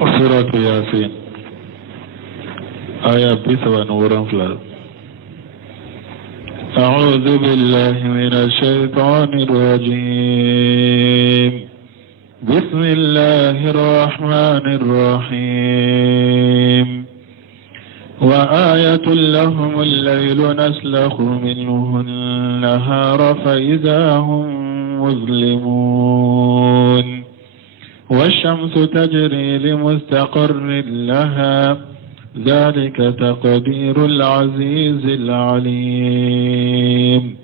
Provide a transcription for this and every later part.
سورة ياسين آية بسبع نورا فلال. أعوذ بالله من الشيطان الرجيم. بسم الله الرحمن الرحيم. وآية لهم الليل نسلخ منه النهار فإذا هم مظلمون والشمس تجري لمستقر لها ذلك تقدير العزيز العليم.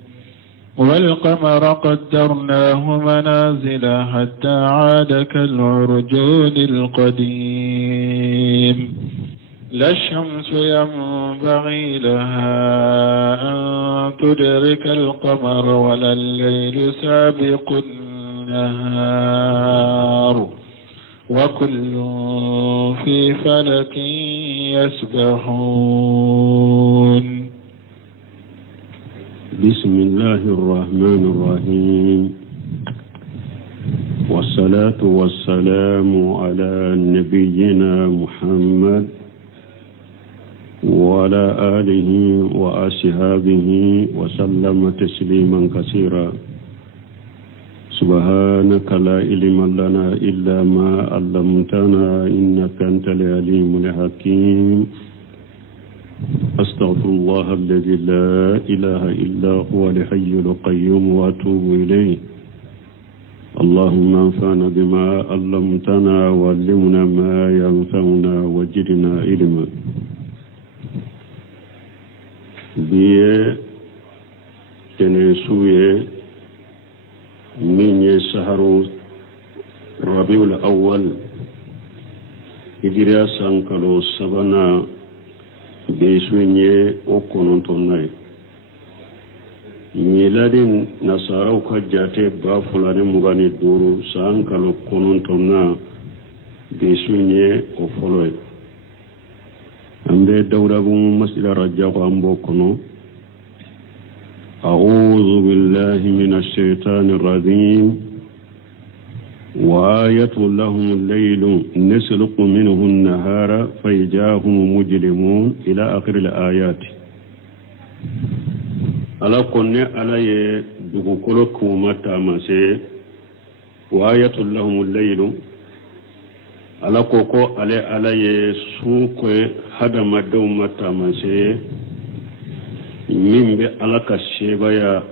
والقمر قدرناه منازل حتى عاد كالعرجون القديم. لا الشمس ينبغي لها أن تدرك القمر ولا الليل سابق النهار وكل في فلك يسبحون. بسم الله الرحمن الرحيم. والصلاة والسلام على نبينا محمد وعلى آله وأصحابه وسلم تسليما كثيرا. سبحانك لا علم لنا إلا ما علمتنا إنك أنت العليم الحكيم. أستغفر الله الذي لا إله إلا هو الحي القيوم وأتوب إليه. اللهم انفعنا بما علمتنا وعلمنا ما ينفعنا وزدنا علما. بيه تنسويه من شهر ربيع الأول هجرة سانكالو سبنا بيسوينيه وكونتوناي ميلادين نصارى كجاتي بافلان مغاني دورو سانكالو كونتونا بيسوينيه وفلوي أمبي دورابو مسجد رجاق أمبو كونو. أعوذ بالله من الشيطان الرجيم. وآية لهم الليل نسلق منه النهار فإذا هم مجرمون إلى آخر الآيات. على كن على دغكلكم متى مسي. وآية لهم الليل على كوكو على سوق هذا مدوم متى مسي. min be ala ka sebaya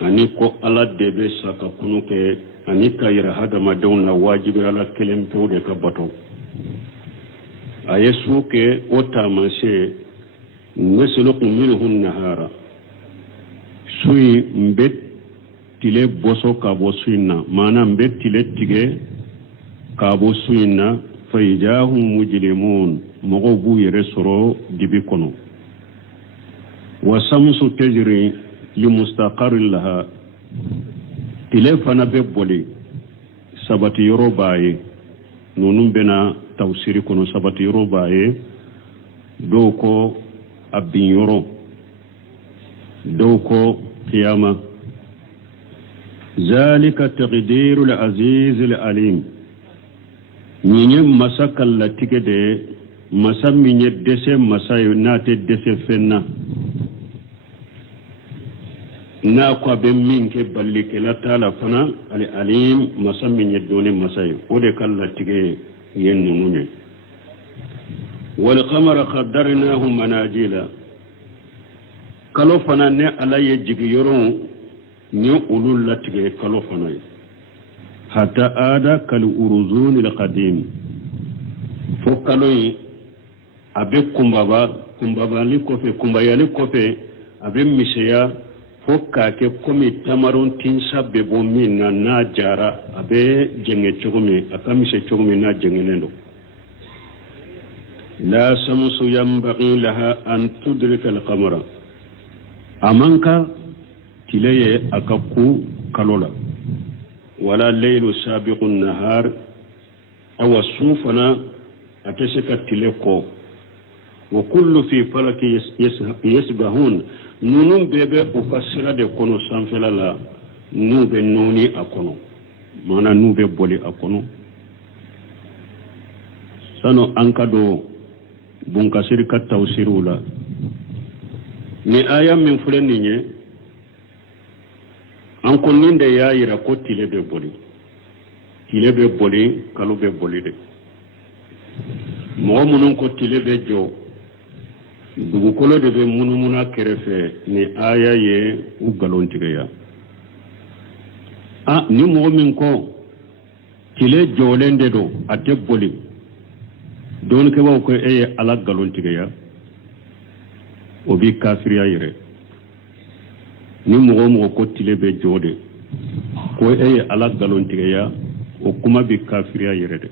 ani ko ala de be saka kunu ke ani ka yira hadamadenw na wajibi ala kelen pew de ka bato a ye su ke o taamase nasluku minhu nahara suyi mbe tile boso ka bo suyin na maana mbe tile tige ka bo suyin na fa idahum mujrimun mogo b'u yɛrɛ sɔrɔ dibi kɔnɔ. والشمس تجري لمستقر لها تلفنا ببولي سبتي يروباي نونم بنا توسيري كونو سبتي يروباي دوكو أبين يورو دوكو قيامة. ذلك تقدير العزيز العليم. نيني مساك اللتيك دي مسا ميني دسي مسا يناتي دسي فنا na kwa be min ke balli ke la taala fana al alim masammin yedoni masay o de kala tige yennu munye. wal qamara qaddarnahu manajila kalo fana ne ala ye jigi yoron ni ulul la tige kalo fana hatta ada kal uruzun al qadim fo kalo abe kumbaba li kofe kumbayali kofe abe misaya fokka ke komi tamarun tin sabbe bo min na jara abe jenge chogome akamise chogome na jengelendo. la samsu yanbaghi laha an tudrika al-qamara amanka tileye akaku kalola wala laylu sabiqu an-nahar aw sufana atashaka tileko wa kullu fi falaki yasbahun. nunun bebe ufassira de kono sanfela la nube noni akono mana nube boli akono sano ankado bunkasiri ka tawsirula ni aya min fulen ni an kunnin da ya yira ko tile be boli kalu be boli de mo munun ko tile be jo dugukolo de be munumuna kerefe ni aya ye u galon tigaya ni mo min ko tile jolende do ate boli don ke ba ko ala galon tigaya o bi kafiriya yire ni mo ko tile be jode ko ala galon tigaya o kuma bi kafiriya yire de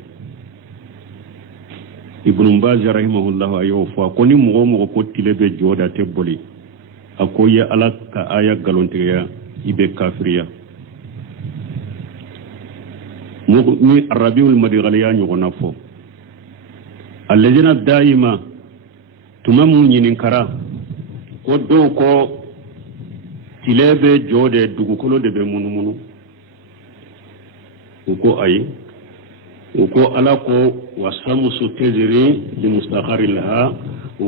ibn Baz rahimahullah ayo fa ko ni mo ko tile be joda te boli akoye ala ka aya galon tigaya ibe kafiriya ni arabiul madighaliya nyogona fo alladina daima tumamu nyinin kara ko do ko tilebe jode dugukolo de be munumunu ko ayi ko ala ko wasamusu teziri li mustaqarri laha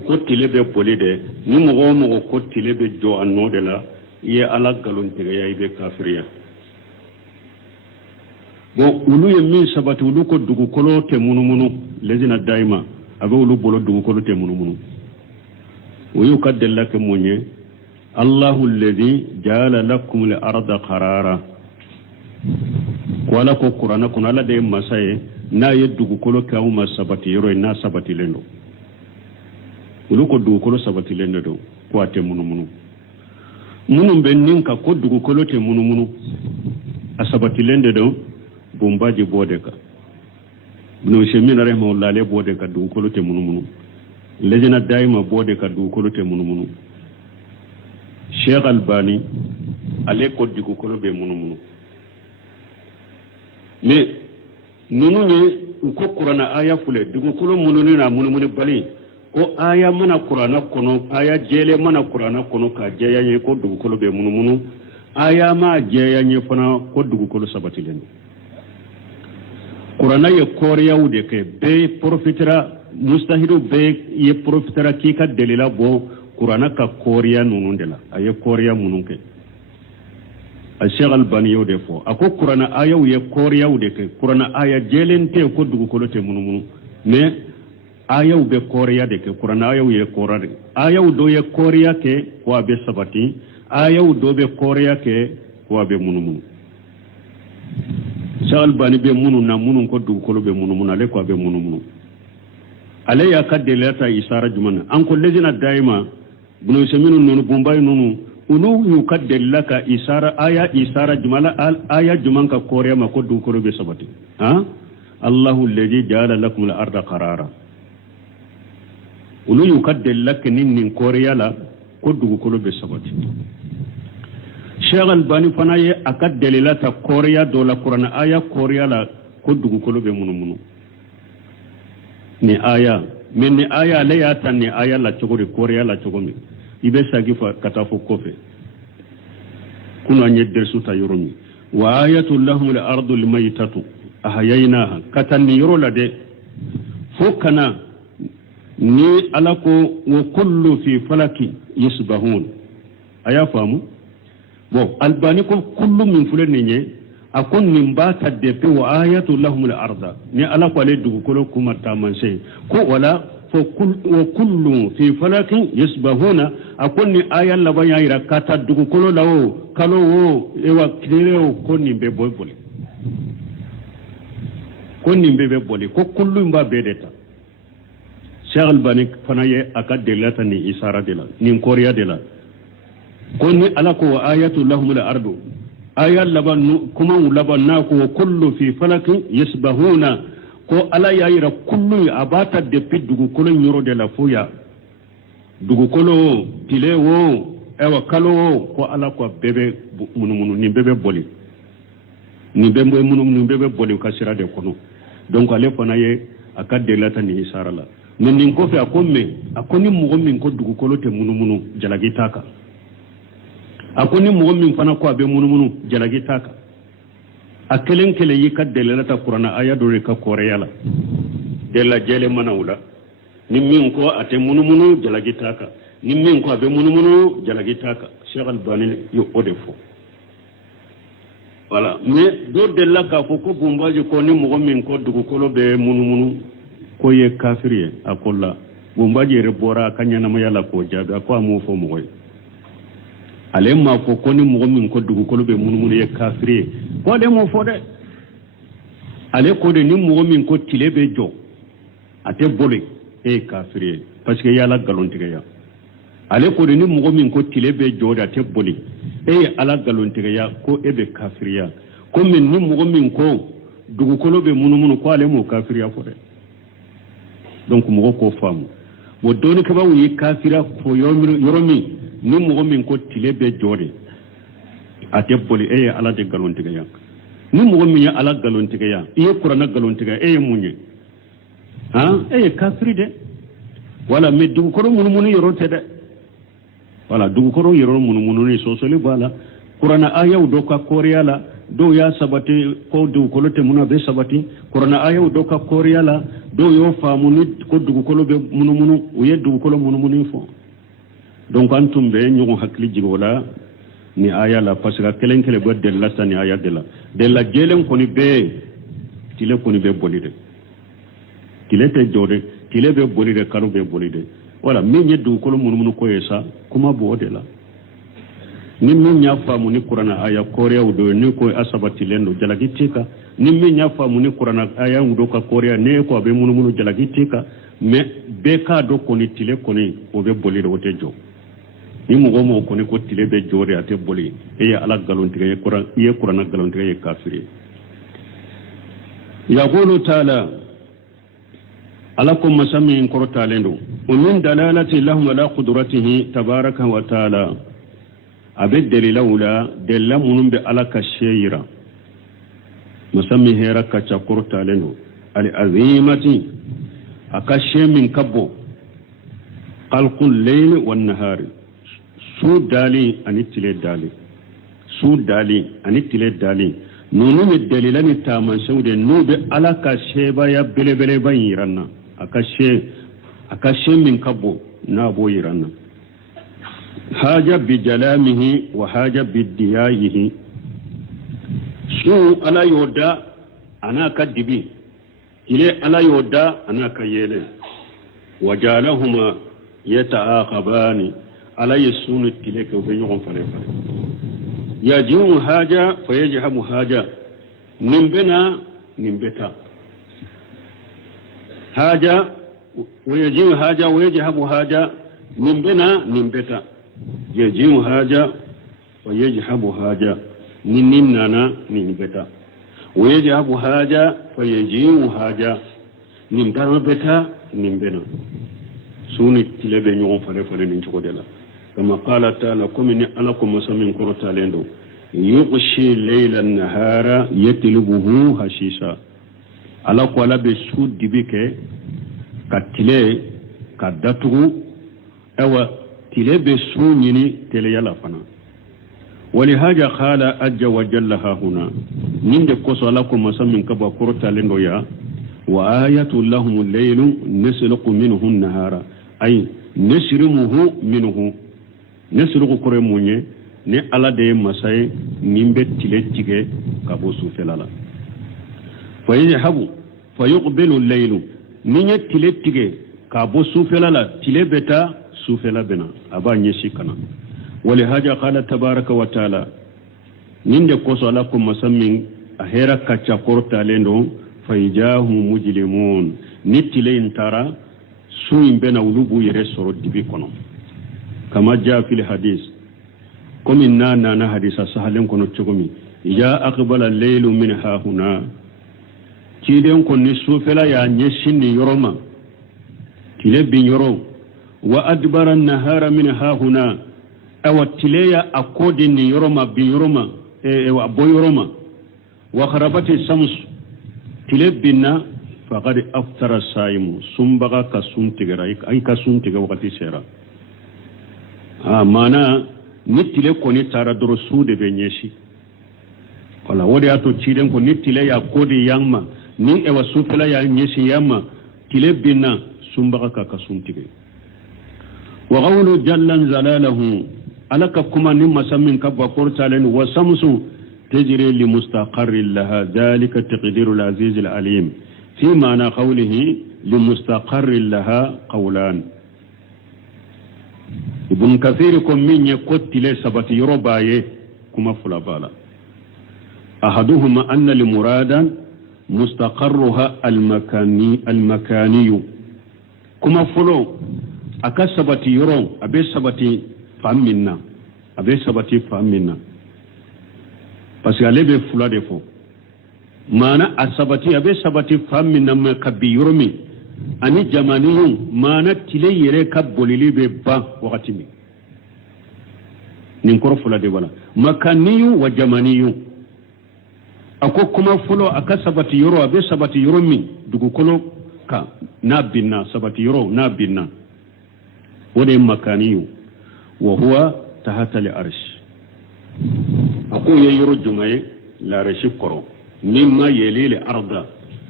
ko tilebe polide ni mo ko tilebe jo anode la ye ala galon tige ya ibe kafiriya bo ulu ye min sabati ulu ko dugukolo te munumunu lezina daima abe ulu bolo dugukolo te munumunu o yu kadella ke monye Allahu alladhi ja'ala lakum al-arda qarara wala ko qur'ana kun ala de masaye na ye dugukolo ka uma sabati yoro na sabati lendo ulu ko dugukolo sabati lendo do ko ate munumunu munum ben ninka ko dugukolo te munumunu asabati lendo do bombaji bodeka no shemina rahimahullah le bodeka dugukolo te munumunu lejina daima bodeka dugukolo te munumunu Sheikh Albani ale ko dugukolo be munumunu mais nunu ne ko qur'ana aya fule dugukolo mununu na munumunu bali ko aya mana qur'ana kono aya jele mana qur'ana kono ka jeya ye ko dugukolo be munumunu aya ma jeya nye fana ko dugukolo sabati len qur'ana ye koriya wude ke be profitera mustahidu be ye profitera ki ka delila bo qur'ana ka koriya nunu ndela aye koriya mununke Sheikh Albani yo defo ako qur'ana aya ye koriya wude ke qur'ana aya jelente ko dugukolo te munumunu mais aya be koriya de ke qur'ana aya ye korade aya do ye koriya ke ko be sabati aya do be koriya ke ko be munumunu Sheikh Albani be munun na munun ko dugukolo be munumunu ale ko be munumunu ale ya kadelata isara jumana an ko lejina daima bunu seminu nunu bombay nunu ulu yukaddellaka isara aya isara jumala aya jumanka koriya ma ko dugukolo be sabati Allahu alladhi ja'ala lakum al-arda qarara ulu yukaddellaka nin koriya la ko dugukolo be sabati Sheikh Albani fana ye akaddelata koriya do la Qur'an aya koriya la ko dugukolo be munumunu ni aya men ni aya la ya tan ni aya la chogori koriya la chogomi ibe sagifa katafo kofe kuno anye dersu ta yoromi wa ayatul lahum al-ardu al-maytatu ahyaynaha katani yoro la de fokana ni alako wa kullu fi falaki yasbahun aya famu bo albani ko kullu min fulani nye akon min bata de pe wa ayatul lahum al-arda ni alako le dugu kolo kuma tamanse ko wala وكل في فلك يسبحون أكون آية لبنيا إلى كاتا دكولو لاو كلو إيوا كيرو كوني بيبوي بولي كوني بيبوي بولي كل ما بيدتا شغل بانك فناي أكاد دلتا ني إسارة دلا ني كوريا دلا كوني ألاكو آية لهم الأرض آية لبن كما لبن ناكو وكل في فلك يسبحون ko ala ya yira kullu abata depuis dugukolo nyoro de la fuya dugukolo tile wo ewa kalo ko ala ko bebe munumunu ni bebe boli ni bembe munumunu bebe boli ka sira de kono donc ale fana ye akade lata ni isara la men nin ko fe akomme akoni mugo min ko dugukolo te munumunu jalagi taka akoni mugo min fana ko abe munumunu jalagi taka akelen kele yi kadde lata qur'ana aya do ka koreya la de la jele manawla ni min ko ate munumunu jalagitaka ni min ko abe munumunu jalagitaka Cheikh Albani yo odefo voilà mais do de la ka ko bombaji ko ni mo min ko dugu kolo be munumunu ko ye kafiriye akolla bombaji re bora kanya na mayala ko jaga ko amu fo mo ale ma ko ni mo min ko dugu kolo be munumunu ye kafiriye ko de mo fo de ale ko de ni mo min ko tilebe jo ate bole e kafiriye parce que yala galontiga ya ale ko de ni mo min ko tilebe jo da te bole e ala galontiga ya ko ebe kafiriya ko min ni mo min ko dugu kolo be munumunu ko ale mo kafiriya fo de donc mo ko famu bo doni ka ba wi kafira ko yoromi ni mo min ko tilebe jode ate bole e ala de galontiga ya ni mo min ya ala galontiga ya e qur'ana galontiga e munye e kafiri de wala me dugu kolo munumunu yorote de wala dugu koro yoro munumunu ni sosoli bala qur'ana ayaw do ka koriyala do ya sabati ko dugu kolo te muna be sabati qur'ana ayaw do ka koriyala do yo famu ni ko dugu kolo be munumunu o ye dugu kolo munumunu fo donc antum be nyugo hakli jigola ni aya la parce que kelen kele bo de la tani aya de la jelen ko ni be tile ko ni be bolide tile te jode tile be bolide karu be bolide wala min ye dugu kolo munumunu ko yesa kuma bo de la ni min ya famu ni qur'ana aya korea udo ni ko asabati lendo jalagitika ni min ya famu ni qur'ana aya udo ka korea ne ko be munumunu jalagitika me be ka do ko ni tile ko ni o be bolide wote jo ni mo ko ni ko tile be jore ate boli e ya ala galontiga ye qur'ana galontiga ye kafiri yaqulu ta'ala alakum masami korota lendo ومن دلالة لهم على قدرته تبارك وتعالى أبدل لولا دل من بألا كشيرا مسمي هيرا كشكورتا لندو العظيمة أكشي من كبو خلق الليل والنهار سود دالي أنتلي دالي سود دالي أنتلي دالي نونو الدليلان التامن سود نوب ألا كشيبا يبلي بلي بيرانا أكشي من كبو نابو يرانا حاجة بجلامه وحاجة بديائه شو ألا يودا أنا كدبي إلي ألا يودا أنا كيلي وجعلهما يتعاقبان ألا يسون التلك وبينهم فريقا يجيهم حاجة فيجهم حاجة نمبنا نمبتا حاجة ويجيهم حاجة ويجهم حاجة نمبنا نمبتا يجيهم حاجة ويجهم حاجة نمنا نمبتا ويجهم حاجة فيجيهم حاجة نمبنا بتا نمبنا سوني تلبي نيون فريقا ننشقودلا كما قال تعالى كمني ألكم مسمين كرتا لندو يغشي الليل النهار يتلبه هشيشا ألكم على بسود دبيك كتلي كدتغو أو تلي بسونيني تلي يلافنا ولهذا قال أجا وجلها هنا نند قصة لكم مسمين كبا كرتا لندو يا وآية لهم الليل نسلق منه النهار أي نسرمه منه نسرق كرموني ne ala de masay nimbe tiletige kabo sufelala fayahabu fayuqbilu al-layl ninya tiletige kabo sufelala tilebeta sufela bena abanye shikana wali haja qala tabaraka wa taala ninde koso ala ko masammin ahera kacha korta lendo fayajahu mujlimun nitile intara suim bena ulubu yere soro dibi kono kama jaa fil hadith komi na hadisa sahalen kono chogomi ya aqbala al-laylu min ha huna kiden ko ni sufela ya nyeshini yoroma tile bin yoro wa adbara an-nahara min ha huna aw tileya akodi ni yoroma bin yoroma wa boyoroma wa kharabati shams tile binna faqad aftara as-saimu sumbaga kasuntigara ay kasuntiga wakati sera mana nitile koni tara doro sude be nyeshi wala wode ato chiden ko nitile ya kodi yamma ni ewa sufela ya nyeshi yamma tilebina sumbaka ka suntige wa qawlu jalla zalalahu alaka kuma nim masammin kabba portalen wa samsu tajri li mustaqarrin laha dhalika taqdiru al-aziz al-alim fi ma'na qawlihi li mustaqarrin laha qawlan ibn kathir ko min yakotile sabati yorobaye kuma fulabala ahaduhuma anna li muradan mustaqarruha al-makani kuma fulo aka sabati yoro abe sabati famina parce que ale be fula de fo mana asabati abe sabati famina ma kabi yoromi ani jamaniyu mana tile yere kabolili be ba wakati mi nin koro fula de wala makaniyu wa jamaniyu ako kuma fulo aka sabati yoro abe sabati yoromi dugu kolo ka na binna sabati yoro na binna wone makaniyu wa huwa tahta al-arsh ako yero jumaye la rashi koro mimma yelil arda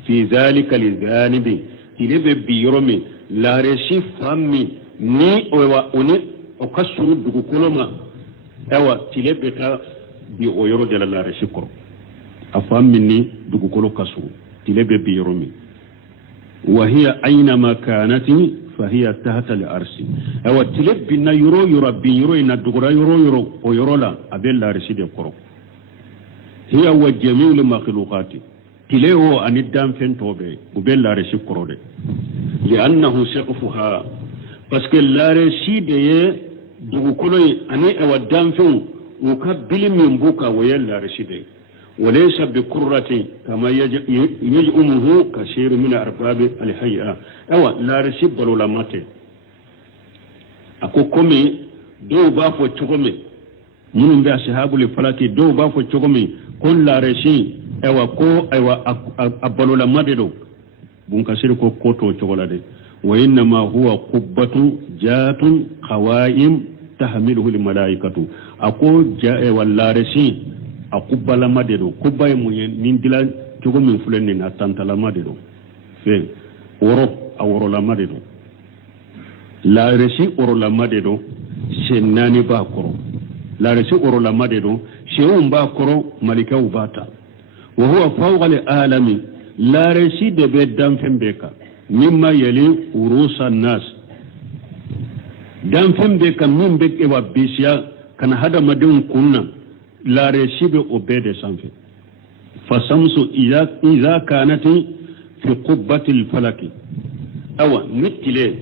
fi zalika lidhanibi tilebe biyoromi la rashi fammi ni owa oni okasuru dugu koloma ewa tilebe ka bi oyoro de la rashi koro afammi ni dugu kolo kasuru tilebe biyoromi wa hiya aina makanati فهي تحت الأرش أو تلب بنا يرو يربي يرو إن الدغرا يرو ويرو لا أبي لا رشيد يقرأ هي وجميع المخلوقات تليه أن الدم فين توبه وبي لا رشيد قرأ لأنه سقفها بس لا رشيد دغكولي أني أو الدم فين وكبل من بوكا ويا لا رشيد وليس بكرة كما يجأمه كثير من أرباب الحياة أو لا رشيد ولا ماتي أكو كومي دو بافو تشوكومي من بأصحاب الفلك دو بافو تشوكومي كل لا رشيد أو كو أو أبلو لا ماتي دو بونكسير كو كوتو تشوكولادي وإنما هو قبة جات قوائم تحمله الملائكة أكو جاء ولا رشيد akubba la madero kubba e muyen min dila jogo min fulenne na tanta la madero fe woro aworo la madero la resi oro la madero shenani ba koro la resi oro la madero sheun ba koro malika ubata wa huwa fawqa al-alami la resi de bedam fembeka mimma yali urusa nas dam fembeka min beke wa bisya kana hada madun kunna la resibe obede sanfe fasamsu idha kanat fi qubbati al-falaki awa mitile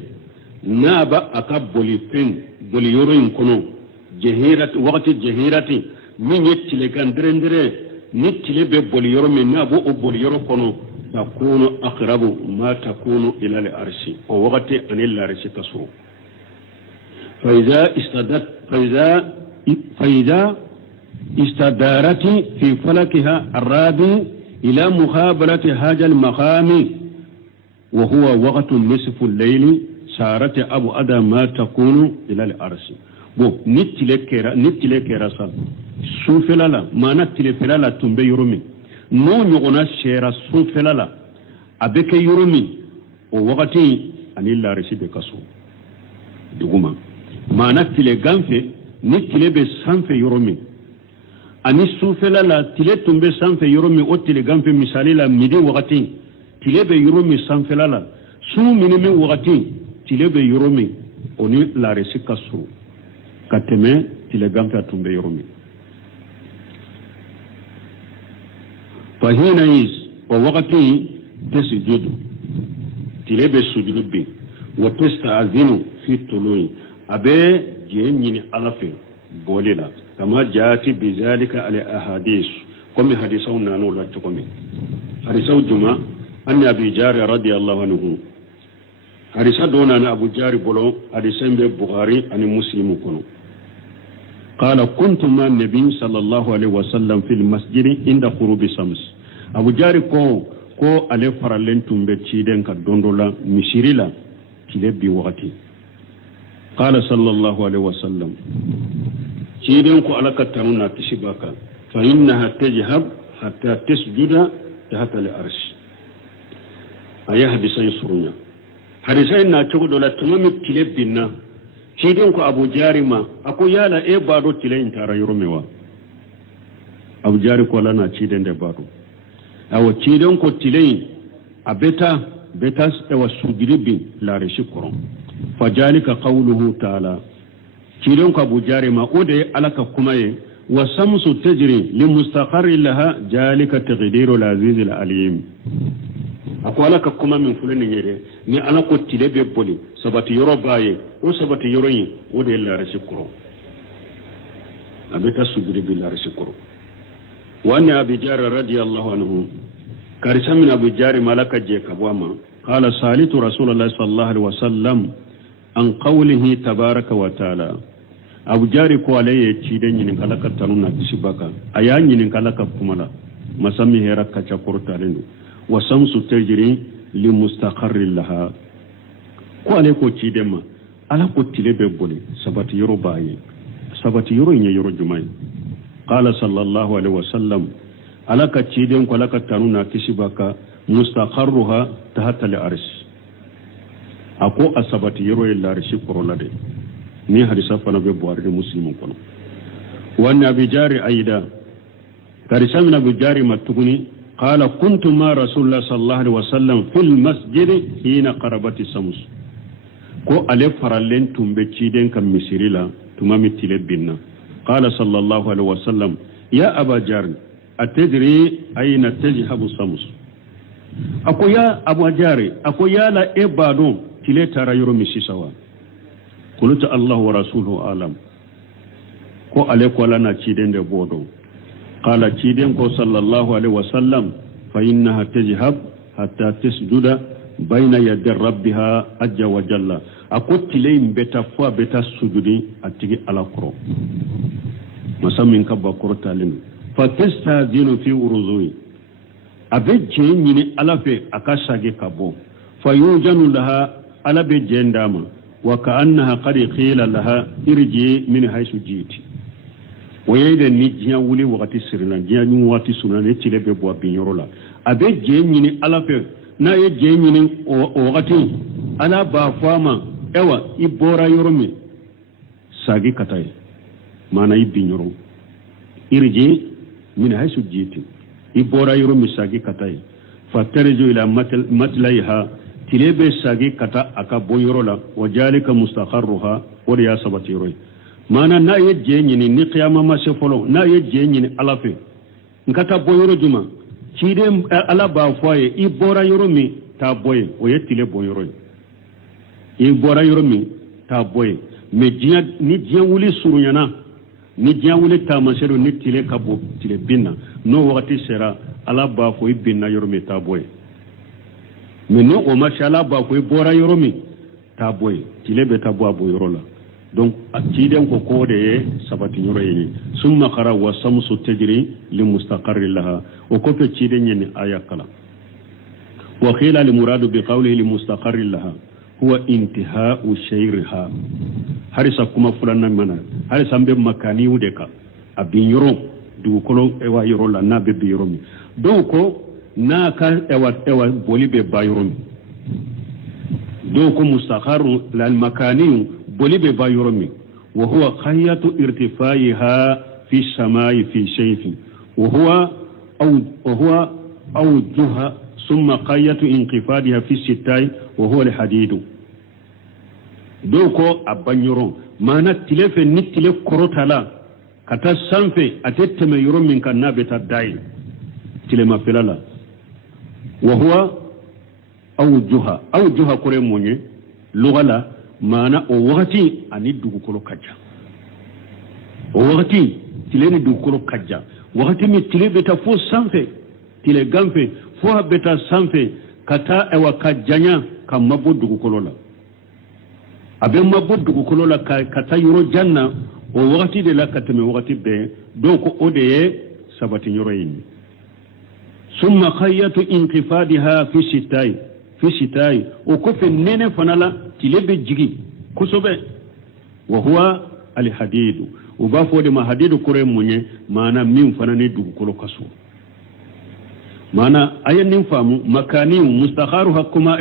naba akaboli pen boli yorin kono jahirat waqti jahirati min yetile gandrendere mitile be boli yoro men nabo o boli yoro kono takunu aqrabu ma takunu ila al-arshi o waqti anil arshi tasu فإذا استدارت في فلكها الرابع إلى مخابرة هذا المقام وهو وقت نصف الليل صارت أبو أدى ما تكون إلى الأرش بو نتلكيرا سوفلالا ما نتلفلالا تنبي يرومي نو نغنا شيرا سوفلالا أبك يرومي ووقتي أن الله رشيد كسو دقوما ما نتلغانفي نتلبي سانفي يرومي ani sufela la tile tumbe sanfe yoromi o tile gampe misali la midi wakati tile be yoromi sanfela la su minimi wakati tile be yoromi oni la resi kasu kateme tile gampe tumbe yoromi fahina is wa wakati tesijudu tile be sujudu bi wa testa'azinu fi tului abe je nyini alafe bolela كما جاءت بذلك على أحاديث كم حديثنا نقول لكم حديث الجمعة أن أبي جار رضي الله عنه حديث دون أن أبو جار بلو حديث البخاري عن مسلم كنو قال كنت مع النبي صلى الله عليه وسلم في المسجد عند غروب الشمس أبو جار كو على فرلن تنبتشيدن كدوندولا مشيريلا كلبي وقتي قال صلى الله عليه وسلم شيدن كو على كترنا تشباكا فإنها تجهب حتى تسجد تحت العرش أيها بسي سرنا hadisai na cogo dola tumami tile binna cidin ko abu jarima ako yala e bado tile intara yurumewa abu jari ko lana cidin de bado awo cidin ko tile a beta ewa sugiribi la reshi koron fajalika qawluhu ta'ala cidin ko abu jarima ode alaka kuma ye wasamsu tajri limustaqarri laha jalika taqdiru al-aziz al-alim ako alaka kuma min fulani nyere ni ala ko tile be boli sabati yoro baye o sabati yoro yi o de la rashikro abeta sugiri bil rashikro wa anna abi jar radiyallahu anhu karisa min abi jar malaka je kabwama qala salitu rasulullah sallallahu alaihi wasallam an qawlihi tabaraka wa taala abu jari ko alaye ci den yin kalaka tanuna bisibaka ayan yin kalaka kumala masami hera kacha portalendo wasamsu tajri li mustaqarrin laha ko ale ko ci demma ala ko tile be boli sabati yoro baye sabati yoro nya yoro jumai qala sallallahu alaihi wasallam ala ka ci den ko laka tanuna kisibaka mustaqarruha tahta al-arsh ako asabati yoro illa arshi korolade ni hadisa fana be buhari de muslimun kono wanna bi jari aida karisan na bi jari matuguni قال كنت مع رسول الله صلى الله عليه وسلم في المسجد حين قربت الشمس ko ale farallen tumbe ciden kan misirila tumami tilebinna qala sallallahu alaihi wasallam ya aba jar atadri ayna tajhabu shams ako ya abu jari ako ya la ebado tile tara yoro misisawa kuluta allah wa rasuluhu alam ko ale ko lana ciden de bodo قال تشيدن كو صلى الله عليه وسلم فإنها تذهب حتى تسجد بين يد ربها عز وجل أقول تلين بتا فوا بتا سجودي أتيجي على كرو مسامين كبا كرو تالين فتستاذن في أرزوي أبجين يني على في أكاشاجي كابو فيوجن لها على بجين داما وكأنها قد قيل لها ارجي من حيث جيتي wayede ni jiya wuli wakati sirina jiya ni wakati sunna ne tile be bo binyorola abe je nyini ala fe na ye je nyini o wakati ala ba fama ewa ibora yoromi sagi katay mana ibinyoro irji min haysu jiti ibora yoromi sagi katay fatarju ila matlaiha tile be sagi kata aka boyorola wajalika mustaqarruha wa ya sabati yoroy mana na ye je nyini ni qiyama ma se folo na ye je nyini ala fe nkata boyoro juma cide ala ba foye i bora yoro mi ta boye o ye tile boyoro i bora yoro mi ta boye me jiya ni jiya wuli surunyana ni jiya wuli ta masero ni tile kabo tile binna no wakati sera ala ba fo i binna yoro mi ta boye me no o ma shala ba fo i bora yoro mi ta boye tile be ta bo boyoro la donc ciden ko kode sabati nyoro yi summa qara wa samsu tajri li mustaqarri laha o ko to ciden ni aya kala wa khila li muradu bi qawlihi li mustaqarri laha huwa intihau shayriha harisa kuma fulan mana harisa mbe makani udeka abin yoro du kolon ewa yoro la na be yoro mi donc na ka ewa bolibe ba yoro mi donc mustaqarru lal makani بولي بايورمي وهو خيط ارتفاعها في السماء في شيء وهو أوجها ثم خيط انقفاضها في الستاء وهو الحديد دوكو أبانيورون ما نتلف نتلف كروتالا كتا سنفي أتتم يورم من كنابة الداي تلما فلالا وهو أوجها كريموني لغلا mana o wakati ani dugukolo kajja o wakati tile ni dugukolo kajja wakati mi tile beta fo sanfe tile gamfe fo beta sanfe kata ewa kajjanya ka mabo dugukolo la abe mabo dugukolo la kata yoro janna o wakati de la katame wakati be donc o de sabati yoro yini summa khayatu inqifadiha fi sitai o ko fe nene fanala tilebe jigi kusobe wa huwa alhadidu ubafo de mahadidu kore munye maana min fanani dugukolo kaso maana ayan nin famu makaniu mustakharu hakuma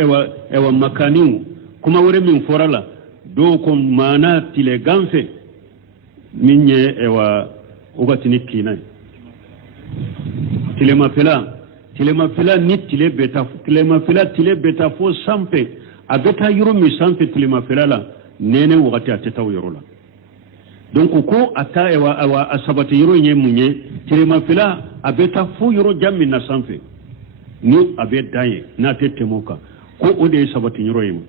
ewa makaniu kuma wore min forala do ko mana tile ganfe minye ewa ogatini kinai tilema fela ni tile beta fo sampe abeta yoro mi sampe tilema fela la nene wakati ateta yoro la donc ko ata ewa asabati yoro nye munye tilema fela abeta fo yoro jammi na sampe ni abe daye na tete moka ko ode sabati yoro yimo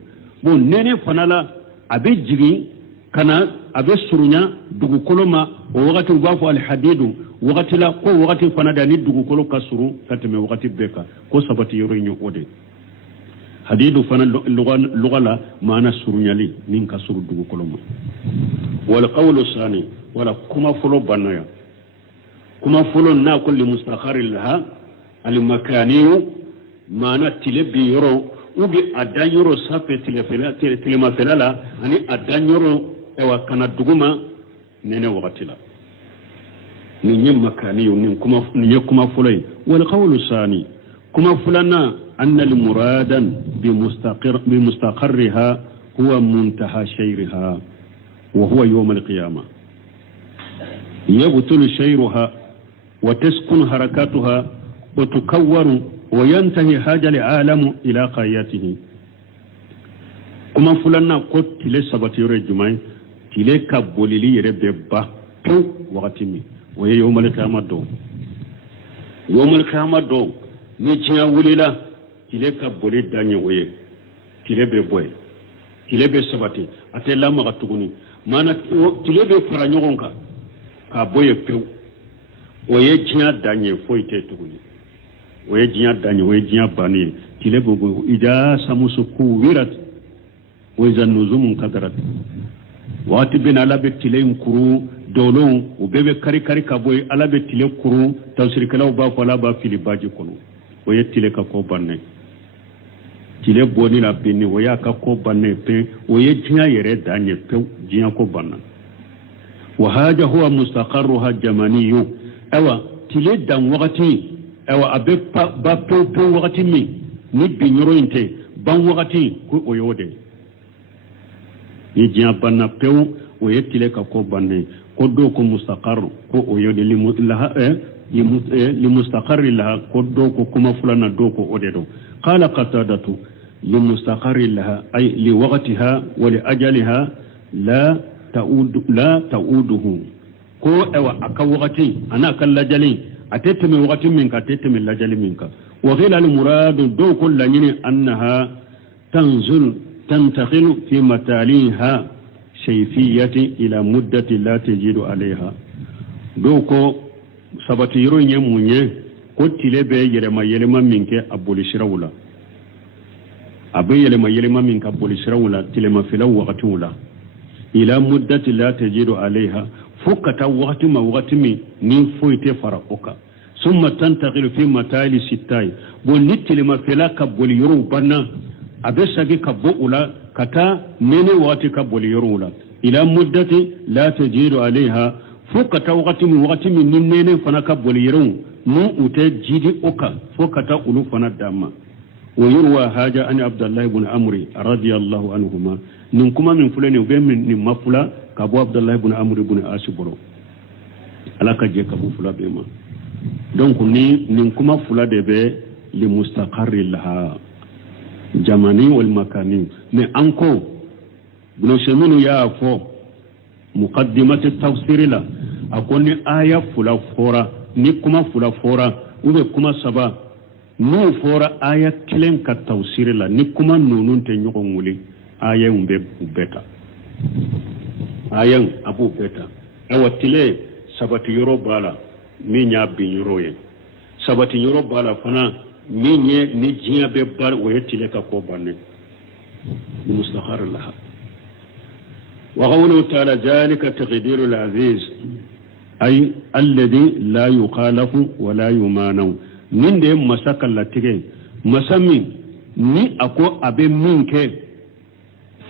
bon nene fanala abe jigi kana abe surunya dugu koloma o wakati bafo al hadidu wakati la ko wakati fanada ni dugu kolo kasuru kateme wakati beka ko sabati yoro nyo ode hadidu fana lugala maana surunyali min kasuru dugu koloma wal qawlu sani wala kuma folo banaya kuma folo na kulli mustakhari laha al makaniyu maana tilebi yoro ubi adanyoro sape tilema felala ani adanyoro ewa kana duguma nene wakati la ni makaniyu ni kuma fulay wal qawlu sani kuma fulana anna al muradan bi mustaqarriha huwa muntaha shayriha wa huwa yawm al qiyamah yabtul shayruha wa taskun harakatuha wa tukawwaru wa yantahi haja al alam ila qayatihi kuma fulana ko tile sabati yore jumai tile kabolili yere beba to wakati mi waye yawmal qiyamah do ni tiya wulila tile kaboli danye waye tile be boy tile be sabati atela ma tuguni mana tile be fara nyogonka ka boye pew waye tiya danye foite tuguni waye tiya danye waye tiya bani tile bobo ida samusu ku wirat waye zanuzumun kadarat wati bin alabe tile nkuru dolon ubebe kari kaboy alabe tile kuru tawsirikala ba fala ba fili baji kono waye tile ka ko banne tile boni la binni waya ka ko banne pe waye jinya yere danye pe jinya ko banna wa haja huwa mustaqarruha jamaniyu awa tile dan wakati awa abe ba pe wakati ni binyoro inte ban wakati ko oyode jinya banna pe waye tile ka ko banne ko do ko mustaqar ko oyode li mustaqar laha ko do ko kuma fulana do ko odedo qala qatadatu li mustaqar laha ay li waqtiha wa li ajaliha la ta'uduhu ko ewa aka waqti ana kan lajali ateteme waqti minka ateteme lajali minka wa ghila al murad do ko lanyini annaha tantakhilu fi mataliha shayfiyati ila muddati la tajidu alaiha doko sabati yoro nye munye ko tilebe yelema minke aboli shirawula abe yelema minka aboli shirawula tilema filaw waqti wala ila muddati la tajidu alaiha fukata waqti mi ni foite fara oka summa tantaqilu fi matali sittai bo nitilema filaka boli yoro banna abe sagi kabbo ula kata nene wati kaboli yorula ila muddati la tajidu alaiha fukata waqti min nene fana kaboli yorun mu ute jidi oka fukata ulu fana dama wa yurwa haja an abdullah ibn amri radiyallahu anhuma nin kuma min fulani be min mafula kabo abdullah ibn amri ibn asibro alaka je kabu fula be ma donc nin kuma fula de be li mustaqarri laha jamani wal makani mais anko bino sheminu ya fo muqaddimat at-tafsir la akoni aya fula fora ni kuma fula fora ube kuma saba no fora aya kilen ka tafsir la ni kuma nunun te nyoko nguli aya umbe beta ayan abu beta awatile sabati yoro bala minya bin yoroye sabati yoro bala fana minye ni jiya be bar wayetile ka ko banne mustakhar laha wa qawluhu ta'ala zalika taqdiru al-aziz ay alladhi la yuqalafu wa la yumanu min de masakal latige masami ni ako abe minke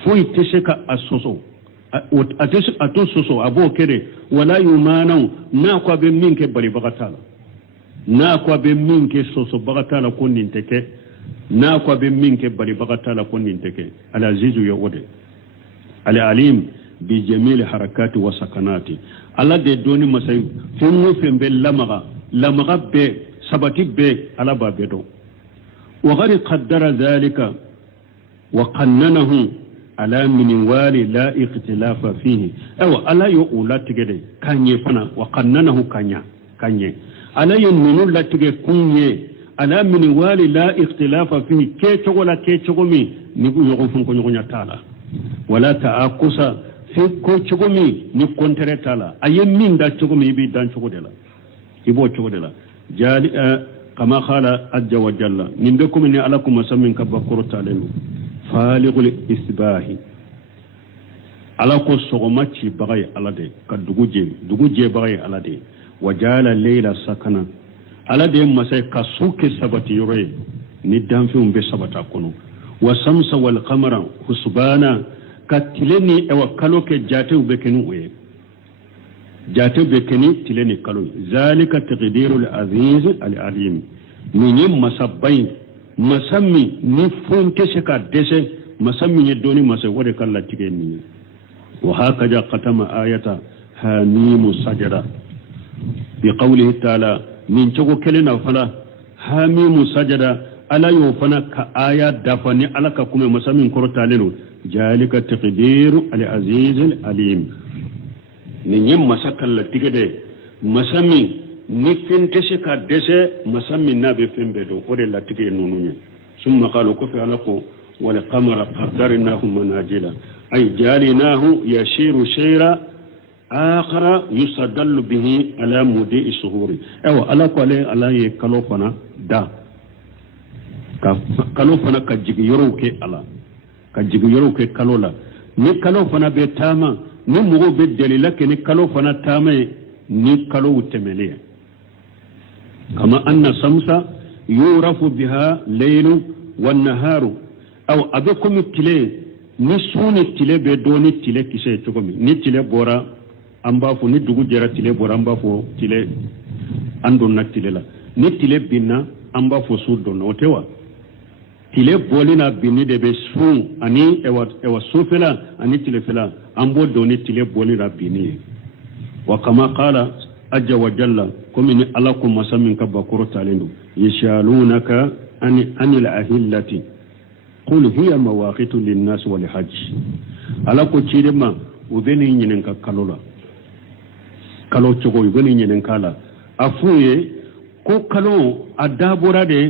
foi tesheka asoso ato soso abo kede wala yumanu na ko abe minke bari bagatala na ko be minke soso bagatala ko ninteke na ko be min ke bari bagata la kon nin teke al azizu ya wode al alim bi jamil harakati wa sakanati ala de doni masay fenno fembe lamaga be sabati be ala ba be do wa gari qaddara dhalika wa qannanahu ala min wali la ikhtilafa fihi aw ala yo ulatigede kanye fana wa qannanahu kanye ala yo nunu latige kunye ala min wali la ikhtilafa fihi ke chogomi ni bu yogo fun ko nyonya tala wala ta'akusa fi ko chogomi ni kontere tala ayem min da chogomi bi dan chogodela ibo chogodela jali kama khala azza wa jalla nimbe ko min alakum samin kabakuru talenu faliqul isbahi ala ko sogomaci bagay alade ka duguje bagay alade wajala layla sakana alade masay ka suke sabati yore ni danfi umbe sabata kono wa samsa wal qamara husbana katileni e wa kaloke jate ubekenu uye jate ubekeni tileni kalo zalika taqdirul aziz al alim ni masabay masami ni fonte sheka dese masami ni doni masay wode kala tigeni وهكذا ختم آية حميم سجدة بقوله تعالى من تقو كلنا فلا حميم سجدة ألا يوفنا كآية دفني ألا ككم مسامين كرتالين ذلك تقدير العزيز العليم نيم مسكال لتيجي مسامين نفين تشكا دسه مسامين نبي فين بدو ودي لتيجي نونوني ثم قالوا كفي علىكم والقمر قدرناه منازل أي جعلناه يشير شيرا آخر يستدل به على مضيء الشهور أو على قال على يكلفنا دا كلفنا كجيك يروك على كجيك يروك كلولا نكلفنا بتاما نمو بالدليل لكن كلفنا تاما نكلو تمليه كما أن الشمس يعرف بها ليل والنهار أو أبكم التلي ni suni tile be do ni tile kise chogomi ni tile bora ambafu ni dugu jera tile bora ambafu tile andon na tile la ni tile binna ambafu sudo no tewa tile bolina binni de be su ani ewa sufela ani tile fela ambo do ni tile bolina binni wa kama qala ajja wa jalla kumini alakum masamin kabakuru talendu yashalunaka anil ahillati قل هي مواقيت للناس والحج على كو تشيدما وبني نين كالولا كالو تشغو وبني نين كالا افوي كو كالو ادابورا دي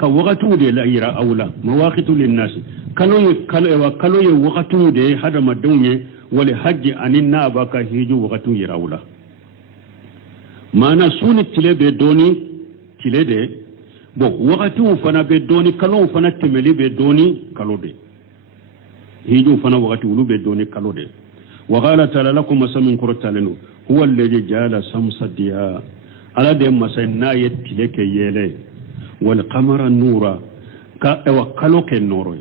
كوغاتو دي لا يرا اولا مواقيت للناس كالو وغاتو دي هذا ما دوني والحج اننا باكا هيجو وغاتو يرا اولا ما نسوني تلي دوني تلي دي bon wakati ufana be doni kalo ufana temeli be doni kalode hiju ufana wakati ulu be doni kalode wa qala ta'ala lakum masamin qurtalenu huwa alladhi ja'ala samsa diya ala de masayna yetileke yele wal qamara nura ka wa kalo ke noro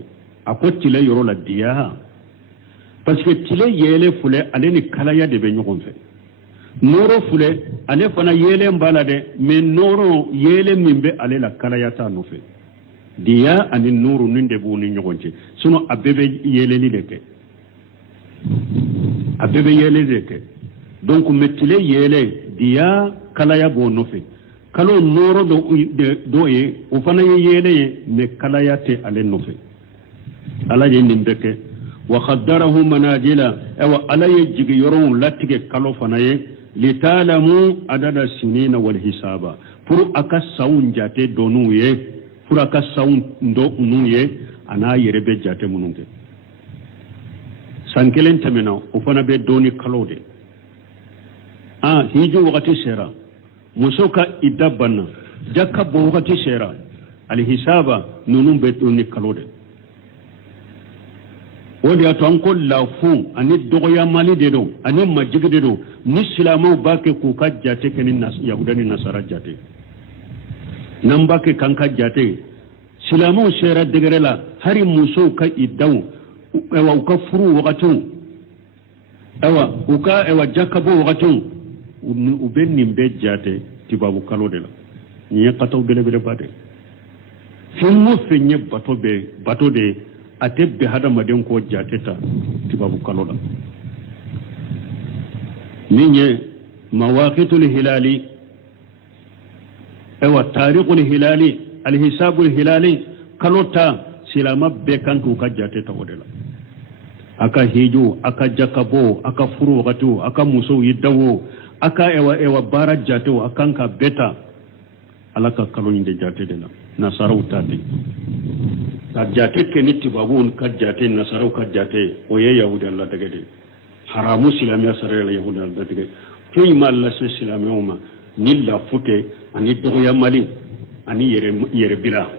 akotile yoro la diya parce que tile yele fule aleni kala ya de be nyogon fe noro fule ale fana yele mbala de mais noro yele mimbe ale la kalayata no fe diya ani nuru ninde bu ni nyogonce suno abebe yele li deke abebe yele deke donc metile yele diya kalaya bo no fe kalo noro do ye o fana yele ye me kalayate ale no fe ala ye nimbeke wa qaddarahu manajila aw ala ye jigi yoron latige kalo fana ye litalamu adada sinina wal hisaba pour aka saun jate donu ye pour aka saun ndo unu ye ana yerebe jate mununge sankelen tamena o fana be doni kalode hiju wakati shera musoka idabana jakka bo wakati shera al hisaba nunun be doni kalode wodi ato anko lafu ani dogoya mali de do ani majigi de do ni silamo bake ku ka jate kenin nas yahudani nasara jate nan bake kanka jate silamo shera degerela hari muso ka idaw ewa ka furu wakatu ewa jakabo wakatu ubenni be jate tibabu kalode la ni qataw bele bade fengo fenye bato de ate be hadamaden ko jateta tibabu kalola minye mawaqitul hilali ewa tariqul hilali alhisabul hilali kalota silama be kantu ka jateta wodela aka hiju aka jakabo aka furu wakati aka muso yidawo aka ewa bara jatewo akanka beta alaka kaloni de jatede la nasara utati ka jate ke tibabu ka jate nasara ka jate o ye yahudi Allah dagade haramu silamiya sare la yahudi Allah dagade to imal la silamiya ma nilla fute ani doya mali ani yere bila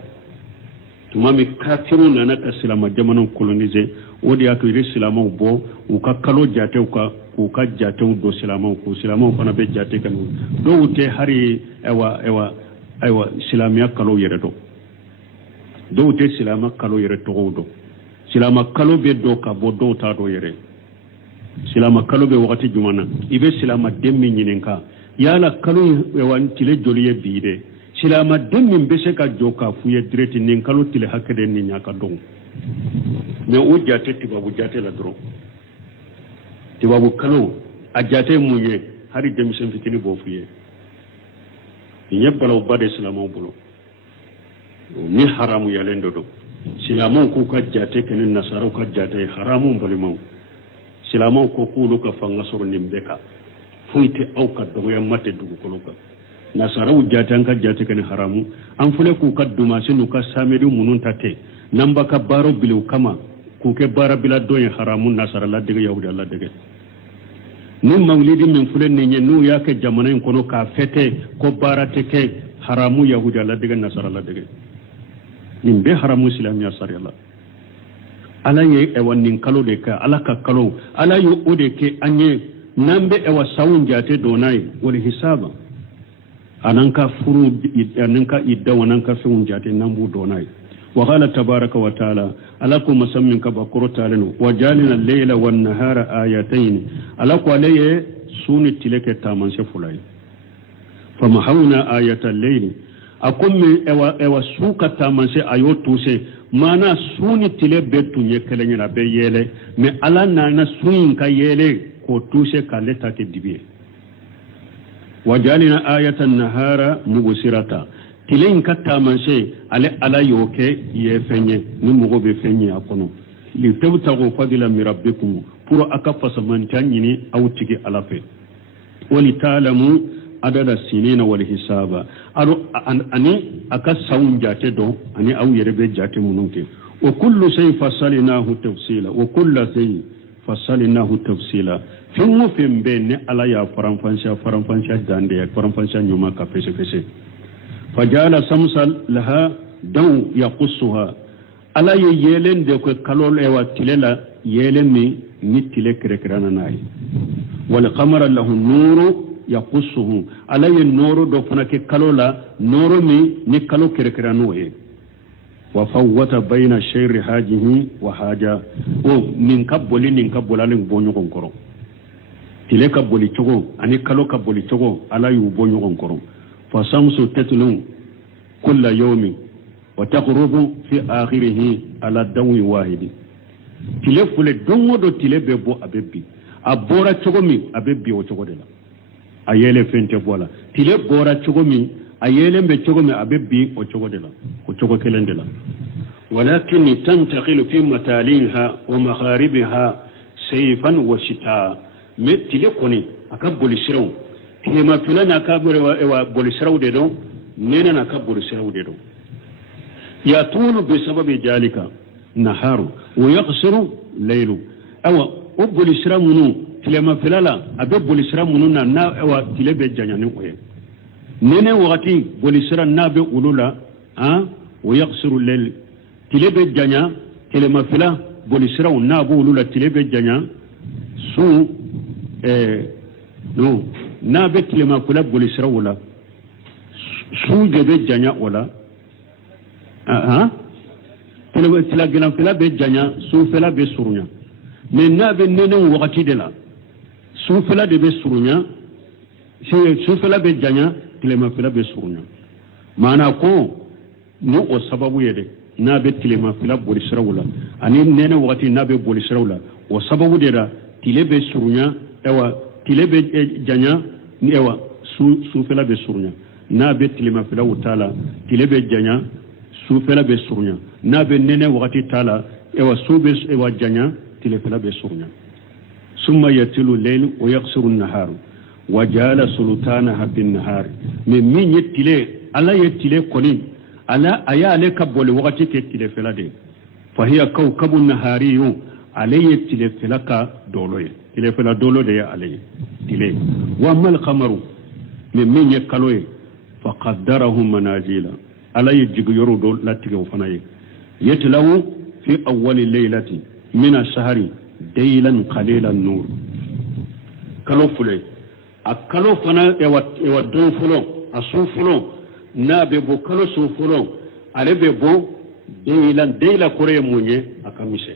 tumami kafiru nana ka silama jamanon coloniser wodi aka ire silamaw bo u ka kalo jate u ka jate do silamaw ko silamaw fana be jate kan do wute hari ewa silamiya kalo yere do wute silama kalo yere to do silama kalo be do ka bo do ta do yere silama kalo be wakati jumana ibe silama demmi nyininka yala kalo ewa tile joliye biide silama demmi bese ka joka fuye direct nin kalo tile hakede ni nyaka don mais o jate tibabu jate la dron tibabu kalo a jate munye hari demisen fitini bo fuye nyebalo bade silama bulo ni haramu yalendo do silama ko ka jate kenen nasaro ka jate haramu bolimo silama ko kulu ka fanga soro nimbeka fuite au ka doya mate dugu koloka nasaro jate an ka jate kenen haramu an fule ku ka duma sinu ka samedu munun tate namba ka baro bilu kama ku ke bara bila doyen haramu nasara la dege yahudi Allah dege nu mawlidi min fule ni nu ya ke jamana en kono ka fete ko bara teke haramu yahudi Allah dege nasara la dege nimbe haramu islamiya sari Allah ala ye ewa nin kalo de ka ala ka kalo ala yo ode ke anye nambe ewa sawun jate donai wal hisaba ananka furu ananka idda wananka sawun jate nambu donai وقال تبارك وتعالى ألكم مسمين كبكرو تعالى وجعلنا الليل والنهار آيتين ألكم عليه سوني تلك التامن سفلاي فمحونا آية الليل أقوم إوا سوك التامن سي آيوتو سي مانا سوني تلك بيتو يكلن ربي يلي مي ألا نانا سوني كا يلي كوتو سي كالتا تدبيه وجعلنا آية النهار مبصرة tilen katta manse ale ala yoke ye fenye ni mugo be fenye akono li tabtagu fadila min rabbikum pour akafa samantani aw tigi ala fe wali ta'lamu adada sinina wal hisaba aro ani akasawun jate do ani aw yerebe jate mununke wa kullu shay fasalnahu tafsila wa kullu shay fasalnahu tafsila fimu fembe ne ala ya faranfansha dande ya faranfansha nyuma ka pese فجعل سمسا لها دو يقصها ألا يلين ديكو كالول ايوا تللا يلين مي تلي كركرانا ناي والقمر له النور يقصه ألا ينور دو فنك كالولا نور مي كالو كركرانو وفوت بين الشير حاجه وحاجة من كبولي لن بونيو كونكورو تلي كبولي تشوغو أني كالو كبولي تشوغو ألا يبونيو كونكورو فشمس تتلو كل يوم وتغرب في آخره على دو واحد تلفل دونو دو تلبو أببي أبورا تشوغمي أببي وتشوغدلا أيالي فنت بولا تلبورا تشوغمي أيالي بتشوغمي أببي وتشوغدلا وتشوغ كلندلا ولكن تنتقل في متاليها ومخاربها سيفا وشتاء متلقني أكبر الشرو هما فلان أكبر وبوليسرو ديدو نينا أكبر الشرو ديدو يطول بسبب ذلك نهار ويقصر ليل أو بوليسرو منو فلما فلالا أبي بوليسرو منو نا أو تلبي جانيو نينا وقتي بوليسرو نابي أولولا ويقصر الليل تلبي جانيا فلما فلا بوليسرو نابو أولولا تلبي جانيا سو no na be tilema kula bolisra wala suje be janya wala tila gina fela be janya su fela be surunya mais na be nene wakati de la su fela de be surunya su fela be janya tilema fela be surunya mana ko ni o sababu yede na be tilema fila boli sirawla ani nene wakati na be boli sirawla o sababu de da tile be surunya ewa tile be janya ni ewa su fela be surunya na be tilema fila utala tile be janya su fela be surunya na be nene wakati tala ewa su be ewa janya tile fela be surunya summa yatilu layl wa yaqsiru an-nahar wa jala sultanaha bin-nahar min yetile ala yetile koni ala aya ale kabole wakati ke tile fela de fa hiya kawkabun nahariyu alayhi tile fela ka doloye tile fela dolo de alayhi tile wa mal qamaru min yakaloye fa qaddarahu manazila alayhi jigyoro do latige fanaye yetlawu fi awwali laylati min ash-shahri daylan qalilan nur kalo fule akalo fana ewa don fulo asu fulo na be bo kalo su fulo ale be bo dayla kore munye akamise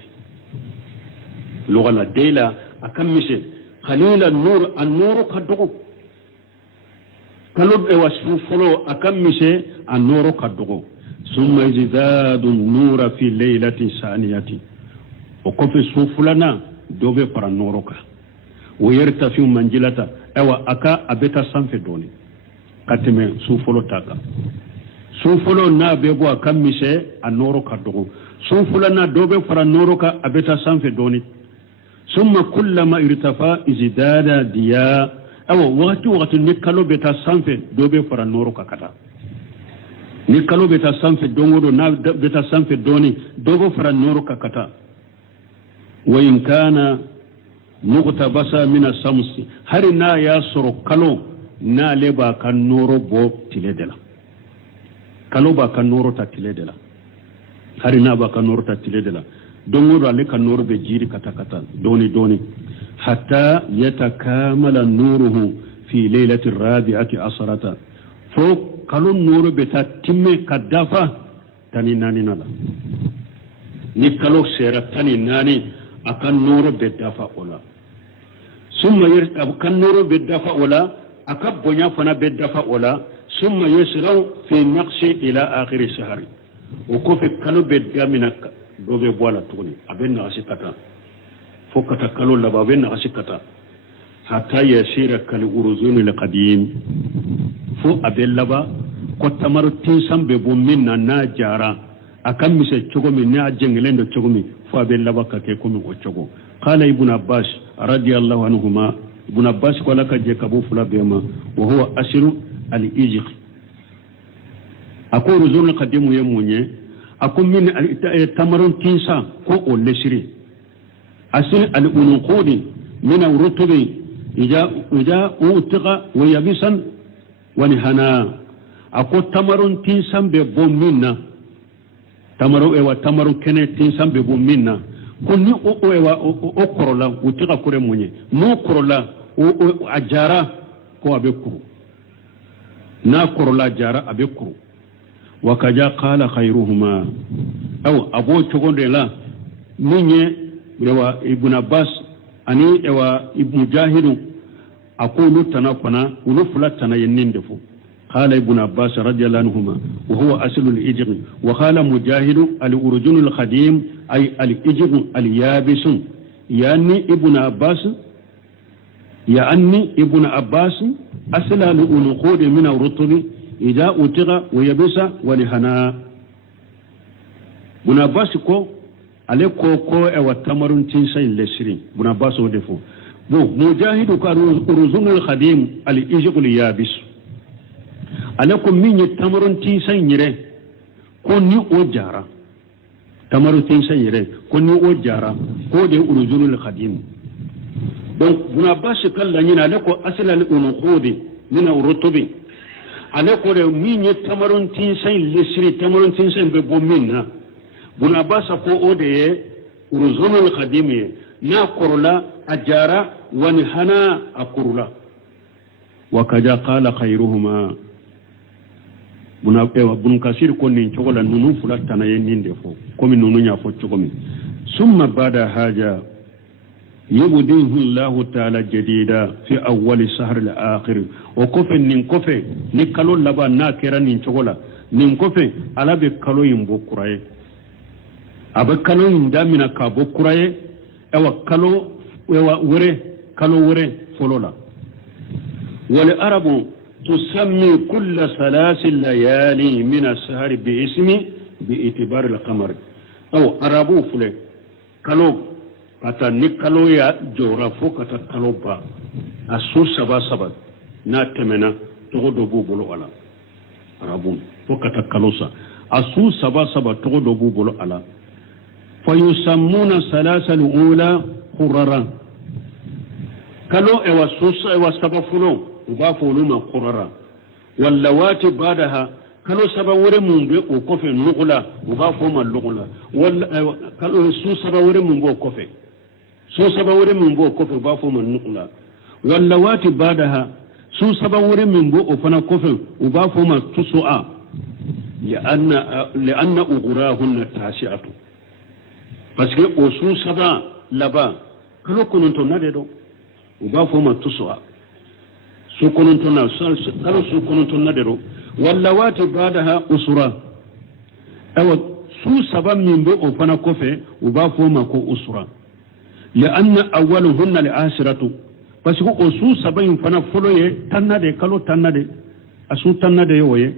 lugala dayla akamise qalilan nur an-nur kadugo kalo ewa su fulo akamise an-nur kadugo summa yazdadu an-nura fi laylati saniyati o kofe su fulana dobe para noroka wo yertafi manjilata ewa aka abeta sanfe doni kateme su folo taka su folo na bebo akamise anoroka dogo su fulana dobe para noroka abeta sanfe doni summa kullama irtafa izdada diya ewa wakati nikalo beta sanfe dobe para noroka kata nikalo beta sanfe dongodo na beta sanfe doni dogo para noroka kata وإن كان مقتبسا من الشمس هرنا ياسر كلو نا لبا كنورو بو تلدلا كلو با كنورو تا تلدلا هرنا با كنورو تا تلدلا دونغو على كنورو بجيري كتا كتا دوني حتى يتكامل نوره في ليلة الرابعة عشرة فوق كلو نور بتا تيمي كدافا تاني ناني نالا نكالو سيرا تاني ناني akan noro beddafa ola summa akan noro beddafa ola akab bonya fana beddafa ola summa yasraw fi naqsi ila akhir shahr o ko fe kalo bedda minaka dobe bola tuni abenna asikata fokata kalo la babenna asikata hatta yasira kal uruzun al qadim fo abella ba ko tamaru tinsam be bo minna na jara akan mise chogomi na jengelendo chogomi فابل لبك كيكم وجهه قال ابن عباس رضي الله عنهما ابن عباس قال لك جكبو فلا بما وهو أسر الإجق أقول رزون قديم يموني أقول من تمرون تيسا كو لسري أسر الأنقود من الرطب إذا أوتق ويبسا ونهنا أقول تمرون تيسا ببوم منا tamaro ewa tamaro kene tinsan be bo minna konni o ewa o korola utika kure munye no korola o ajara ko abe kuru na korola jara abe kuru wakaja qala khairuhuma aw abo chogonde la minye ewa ibn abbas ani ewa ibn jahidu aqulu tanafana ulu fulatana yennindefu قال ابن عباس رضي الله عنهما وهو أصل الإجر وقال مجاهد الأرجن الخديم أي الإجر اليابس يعني ابن عباس أصل الأنقود من الرطب إذا أتغى ويبس ونهنا ابن عباس كو عليه كو والتمر تنسين لسري ابن عباس ودفو مجاهد الأرجن الخديم الإجر اليابس alakum min tamarun ti sanyire ko ni o jara tamaru ti sanyire ko ni o jara ko de urujulul khadim donc buna bashi kala nyina alako aslan unqudi min urutubi alako de min tamarun ti say lisri tamarun ti say be bomina buna basa ko o de urujulul khadim na korla ajara wa hana akurla وكذا قال خيرهما bun kasir ko nin chogola nunu fulatana yendinde fo komi nunu nya fo chogomi summa bada haja يبديه الله تعالى جديدا في أول الشهر الآخر وكفن نكفي نكالو لبا ناكرا نشغلا nin kofe ala be kalo yin bo kuraye abe kalo yin damina ka bo kuraye ewa kalo ewa kalo wore folola wal arabu tusammi kull salasil layali min as-sahar bi ismi bi itibar al-qamar aw arabu fule kalo kata ni kalo ya jora fo kata kalo ba asu saba na temena to do bu bolo ala arabu fo kata kalo sa asu saba to do bu bolo ala fa yusammuna salasal ula qurara kalo ewa susa ewa saba fulo uba folo ma qurara wallawati badaha kalo saba wore mun be o kofe nugula uba fo ma lugula walla kalo su saba wore mun bo kofe su saba wore mun bo kofe uba fo ma nugula wallawati badaha su saba wore mun bo o fana kofe uba fo ma tusu'a li'anna ughurahunna tasi'atu parce que o su saba laba kalo kononto nade do uba fo ma tusu'a su kononto na kalo su kononto nade do wallawati badaha usura awa su saba min bo o fana kofe uba fo ma ko usura li'anna awwaluhunna li'asiratu parce que o su saba yin fana folo ye tannade kalo tannade asu tannade yoye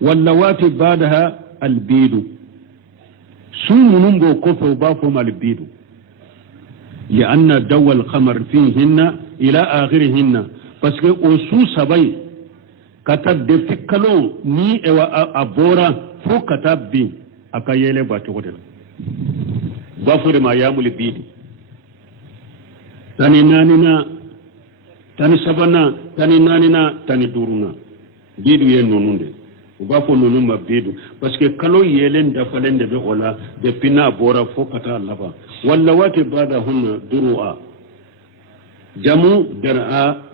wallawati badaha albidu su munun bo kofe uba fo ma albidu li'anna dawal qamar fihinna ila akhirihinna parce que o su saba kata defi kalo ni ewa abora fo kata bi aka yele ba to godela ba fure ma yamul bidi tani nanina tani sabana tani nanina tani duruna bidu ye nonunde ba fo nonu ma bidu parce que kalo yelen da falende be ola de pina bora fo kata laba walla wati bada hunna durua jamu dar'a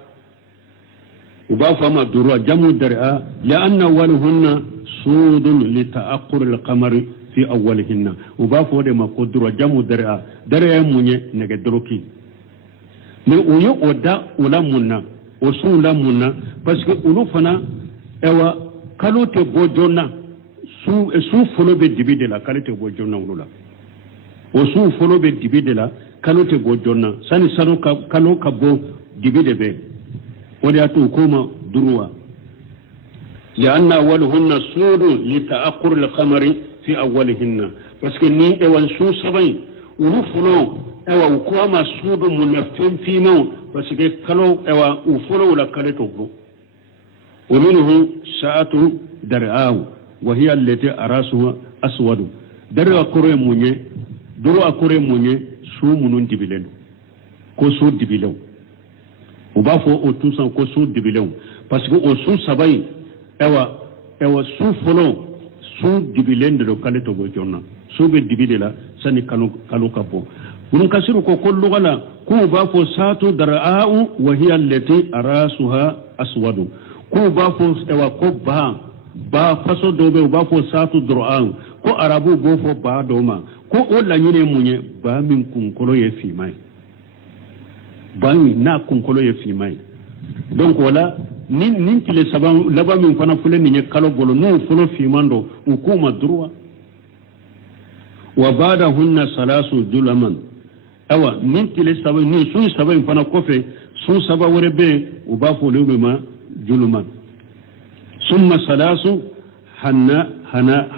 وبافما دروا جمع درعا لأن أولهن سود لتأقر القمر في أولهن وبافوا دي ما قدروا جمع درعا مني نجدروكي mais uyo oda ula munna osu ula munna parce que ulu fana ewa kalote bojona su folo be dibide la kalote bojona ulula osu folo be dibide la kalote bojona sani sano kalo kabo dibide be ولياتوا كوما دروا لأن أولهن سود لتأقر القمر في أولهن بس كني أول سو سبعين ونفلو أو كوما سود منفهم في مو بس كلو أو وفلو ولا كلتو ومنه ساعة درعاو وهي التي أراسها أسود درع كوري موني درع كوري موني سو منون دبلن كو سو دبلو uba fo o tusan ko su dibilew parce que o su sabai ewa su folo su dibilen de kale to go jonna su be dibide la sani kalo kapo kun kasiru ko kollu gala ku uba fo satu dara'u wa hiya allati arasuha aswadu ku uba fo ewa ko ba faso dobe uba fo satu dara'u ko arabu bo fo ba doma ko o la nyine munye ba min kun kolo ye fi mai bangi na kunkolo ye fimai donc wala nin tile saban laba min fana fule ni kalo bolo no fulo fimando hukuma droit wa badahunna salasu dulaman awa nin tile saban ni sun saban fana kofe sun saba werebe uba fo lewe ma juluman summa salasu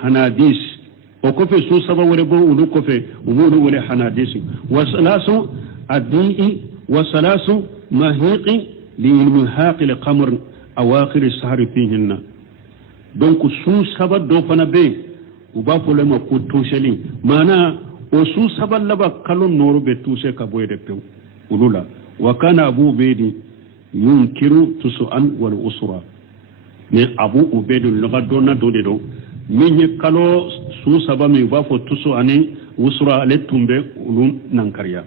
hanadis o kofe sun saba werebe ulu kofe ulu wele hanadis wa salasu adii وثلاث مهيق لإلمهاق القمر أواخر السهر فيهن donc su saba do fana be uba fole ma ko tosheli mana o su saba laba kalon noro be tuse ka boyde pew ulula wa kana abu bedi yunkiru tusu'an wal usra ne abu ubedu laga dona do de do min kalo su saba mi uba fo tusu'ani usra le tumbe ulun nankariya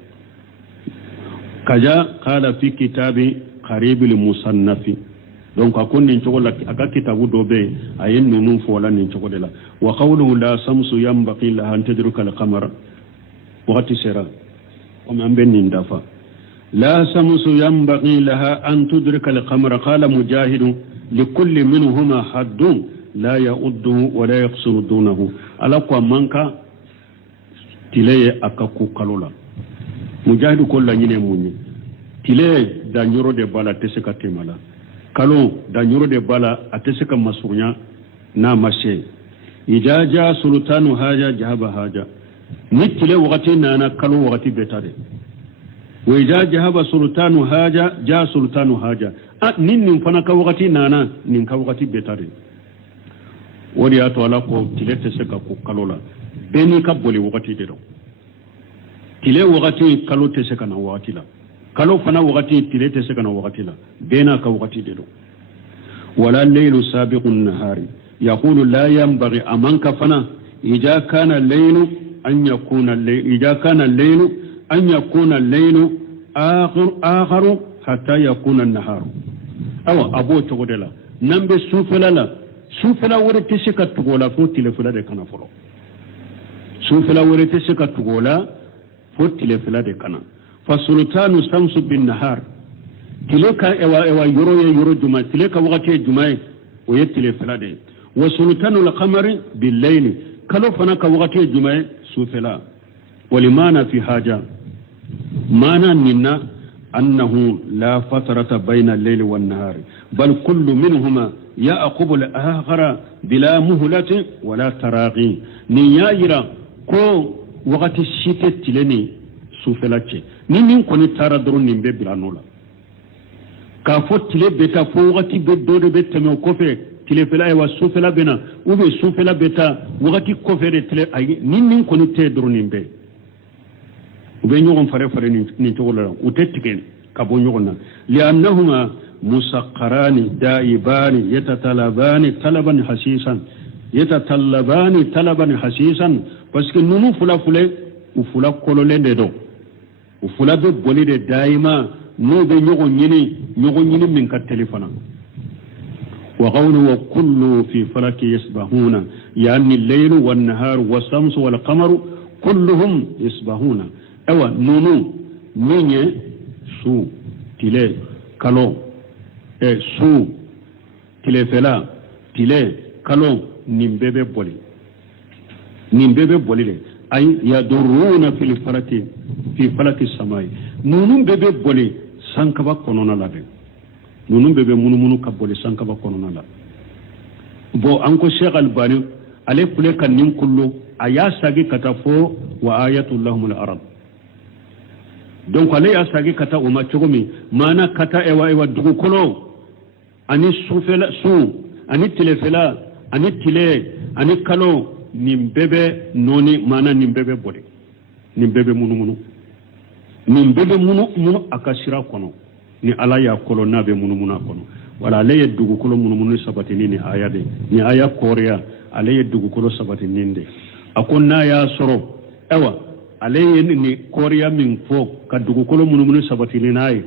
kaja qala fi kitabi qarib al musannaf donc akon nin chogola aka kitabu dobe ayen nunu fola nin chogodela wa qawluhu la samsu yanbaghi la an tadruka al qamar waqti sira wa man benin dafa la samsu yanbaghi laha an tudrika al qamar qala mujahid likulli minhuma hadd لا يؤده ولا يقصر دونه على منك تلي أكاكو كالولا مجاهد كل يني موني تلي دانيرو دي بالا تسكا تيمالا كالو دانيرو دي بالا أتسكا مسوريا نامشي إذا جاء سلطان هاجا جهب هاجا نتلي وقتي نانا كالو وقتي بيتاري وإذا جهب سلطان هاجا جاء سلطان هاجا نين فنك وقتي نانا نين كوقتي بيتاري ولياتو على كو تلي تسكا كالولا بيني كبولي وقتي ديرو تلي وقتي كالو تسكا نواتي لا كالو فنا وقتي تلي تسكا نواتي لا بينا كوقتي ديرو ولا الليل سابق النهار يقول لا ينبغي أمانك فنا إذا كان الليل أن يكون الليل إذا كان الليل أن يكون الليل آخر حتى يكون النهار أو أبو تقوللا نمبي سوفلا ورتسك تقولا فوت تلفلا دي كان فلو سوفلا ورتسك تقولا فوت تلفلا دي كان فالسلطان الشمس بالنهار تلك اوا يورو جمعة تلك وقت الجمعة ويتلفلا دي وسلطان القمر بالليل كلو فنك وقت الجمعة سوفلا ولمانا في حاجة مانا منا أنه لا فترة بين الليل والنهار بل كل منهما يأقب الآخر بلا مهلة ولا تراغي نيايرا كو وقت الشتاء تلني سوفلاتي نين كوني تارا درون نيمبي بلا نولا كافو تلي بيتا فو وقت بدود بيتا كوفي تلي فلا ايوا سوفلا بنا وبي سوفلا بيتا وقت كوفي تلي اي نين كوني تي درون نيمبي وبي نيوغن فري نيتولا وتتكين كابو نيوغنا لأنهما مسقران دائبان يتطلبان طلبا حسيسا parce que nunu fula ufula kolole de do ufula be boli de daima no be nyogo nyini min ka telefona wa qawlu wa kullu fi falaki yasbahuna yani al-layl wan-nahar was-shams wal-qamar kulluhum yasbahuna awa nunu minye su tile kalo su tilefela tile kalo nimbebe boli le ay yaduruna fi falati samai nunum bebe boli sankaba konona la de nunum bebe munu ka boli sankaba konona la bo anko Sheikh Albani ale kule kan nin kullu aya sagi kata fo wa ayatul lahumul arab donc ale ya sagi kata o ma chogomi mana kata ewa dugu kolo ani sufela su ani tilefela ani tile ani kalo nimbebe noni mana nimbebe bode nimbebe munu akashira kono ni ala ya kolo nabe munu kono wala le dugu kolo munu sabati ni aya de ni aya korea ale dugu kolo sabati ninde akonna ya soro ewa ale ni korea min fo ka dugu kolo munu sabati ni nayi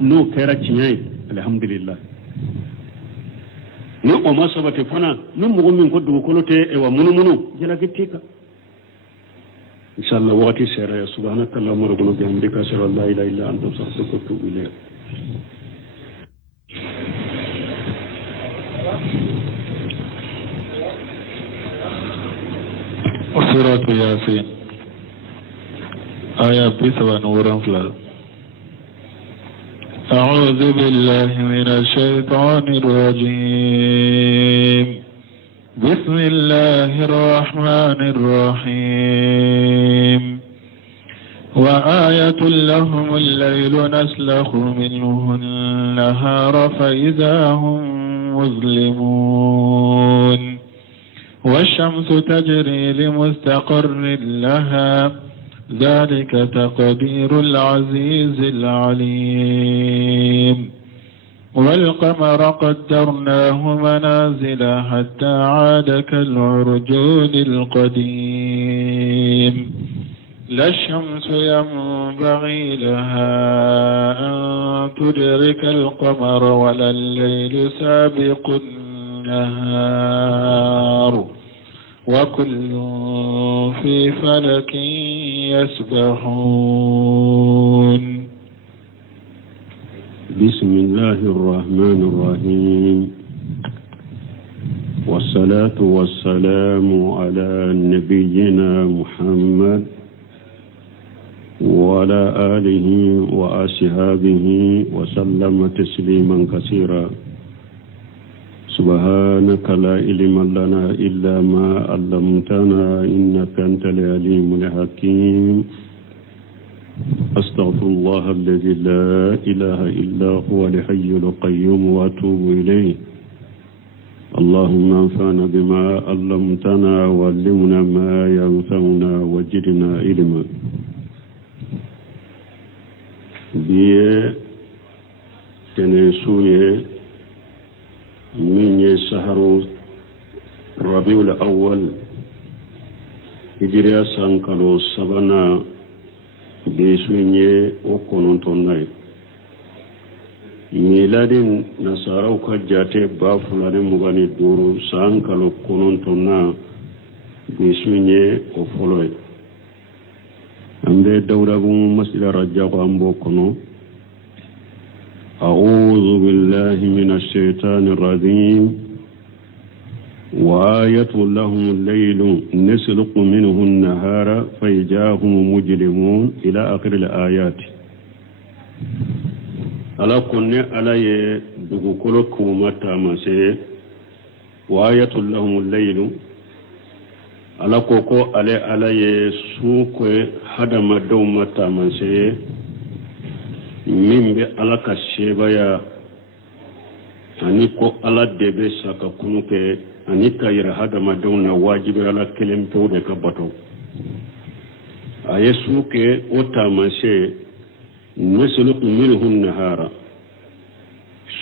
no kera chinyai alhamdulillah ni o ma sabati fana ni mugo min ko dugu kolo te ewa munu jela gitika inshallah waqti sera ya subhanaka allahumma rabbana bihamdika ashhadu an la ilaha illa anta astaghfiruka wa atubu ilayk سورة ياسين آية بسوى نورا فلال أعوذ بالله من الشيطان الرجيم بسم الله الرحمن الرحيم وآية لهم الليل نسلخ منه النهار فإذا هم مظلمون والشمس تجري لمستقر لها ذلك تقدير العزيز العليم والقمر قدرناه منازل حتى عاد كالعرجون القديم لا الشمس ينبغي لها أن تدرك القمر ولا الليل سابق النهار وكل في فلك يسبحون بسم الله الرحمن الرحيم والصلاة والسلام على نبينا محمد وعلى آله وأصحابه وسلم تسليما كثيرا سبحانك لا علم لنا إلا ما علمتنا إنك أنت العليم الحكيم أستغفر الله الذي لا إله إلا هو الحي القيوم وأتوب إليه اللهم انفعنا بما علمتنا وعلمنا ما ينفعنا وزدنا علما بيه تنسويه من شهر ربيع الأول هجريا سانكالو سبانا بيسوينيه وكونونتوناي miladin nasarau ka jate ba fulani mugani duru saankalo konontonna bisuñe o foloy ambe dawragun masila rajjago ambo kono أعوذ بالله من الشيطان الرجيم وآية لهم الليل نسلق منه النهار فإذا هم مجرمون إلى آخر الآيات ala kunne ala ye dugukolo kuma tamase wa ayatul lahumul laylu ala koko ala ye suko hadama dawma tamase min be ala ka shebaya ani ko ala debe saka kunuke ani ka yira hadama dawna wajibi ala kelem tawde ka bato aye suke o tamase نسلق منه النهار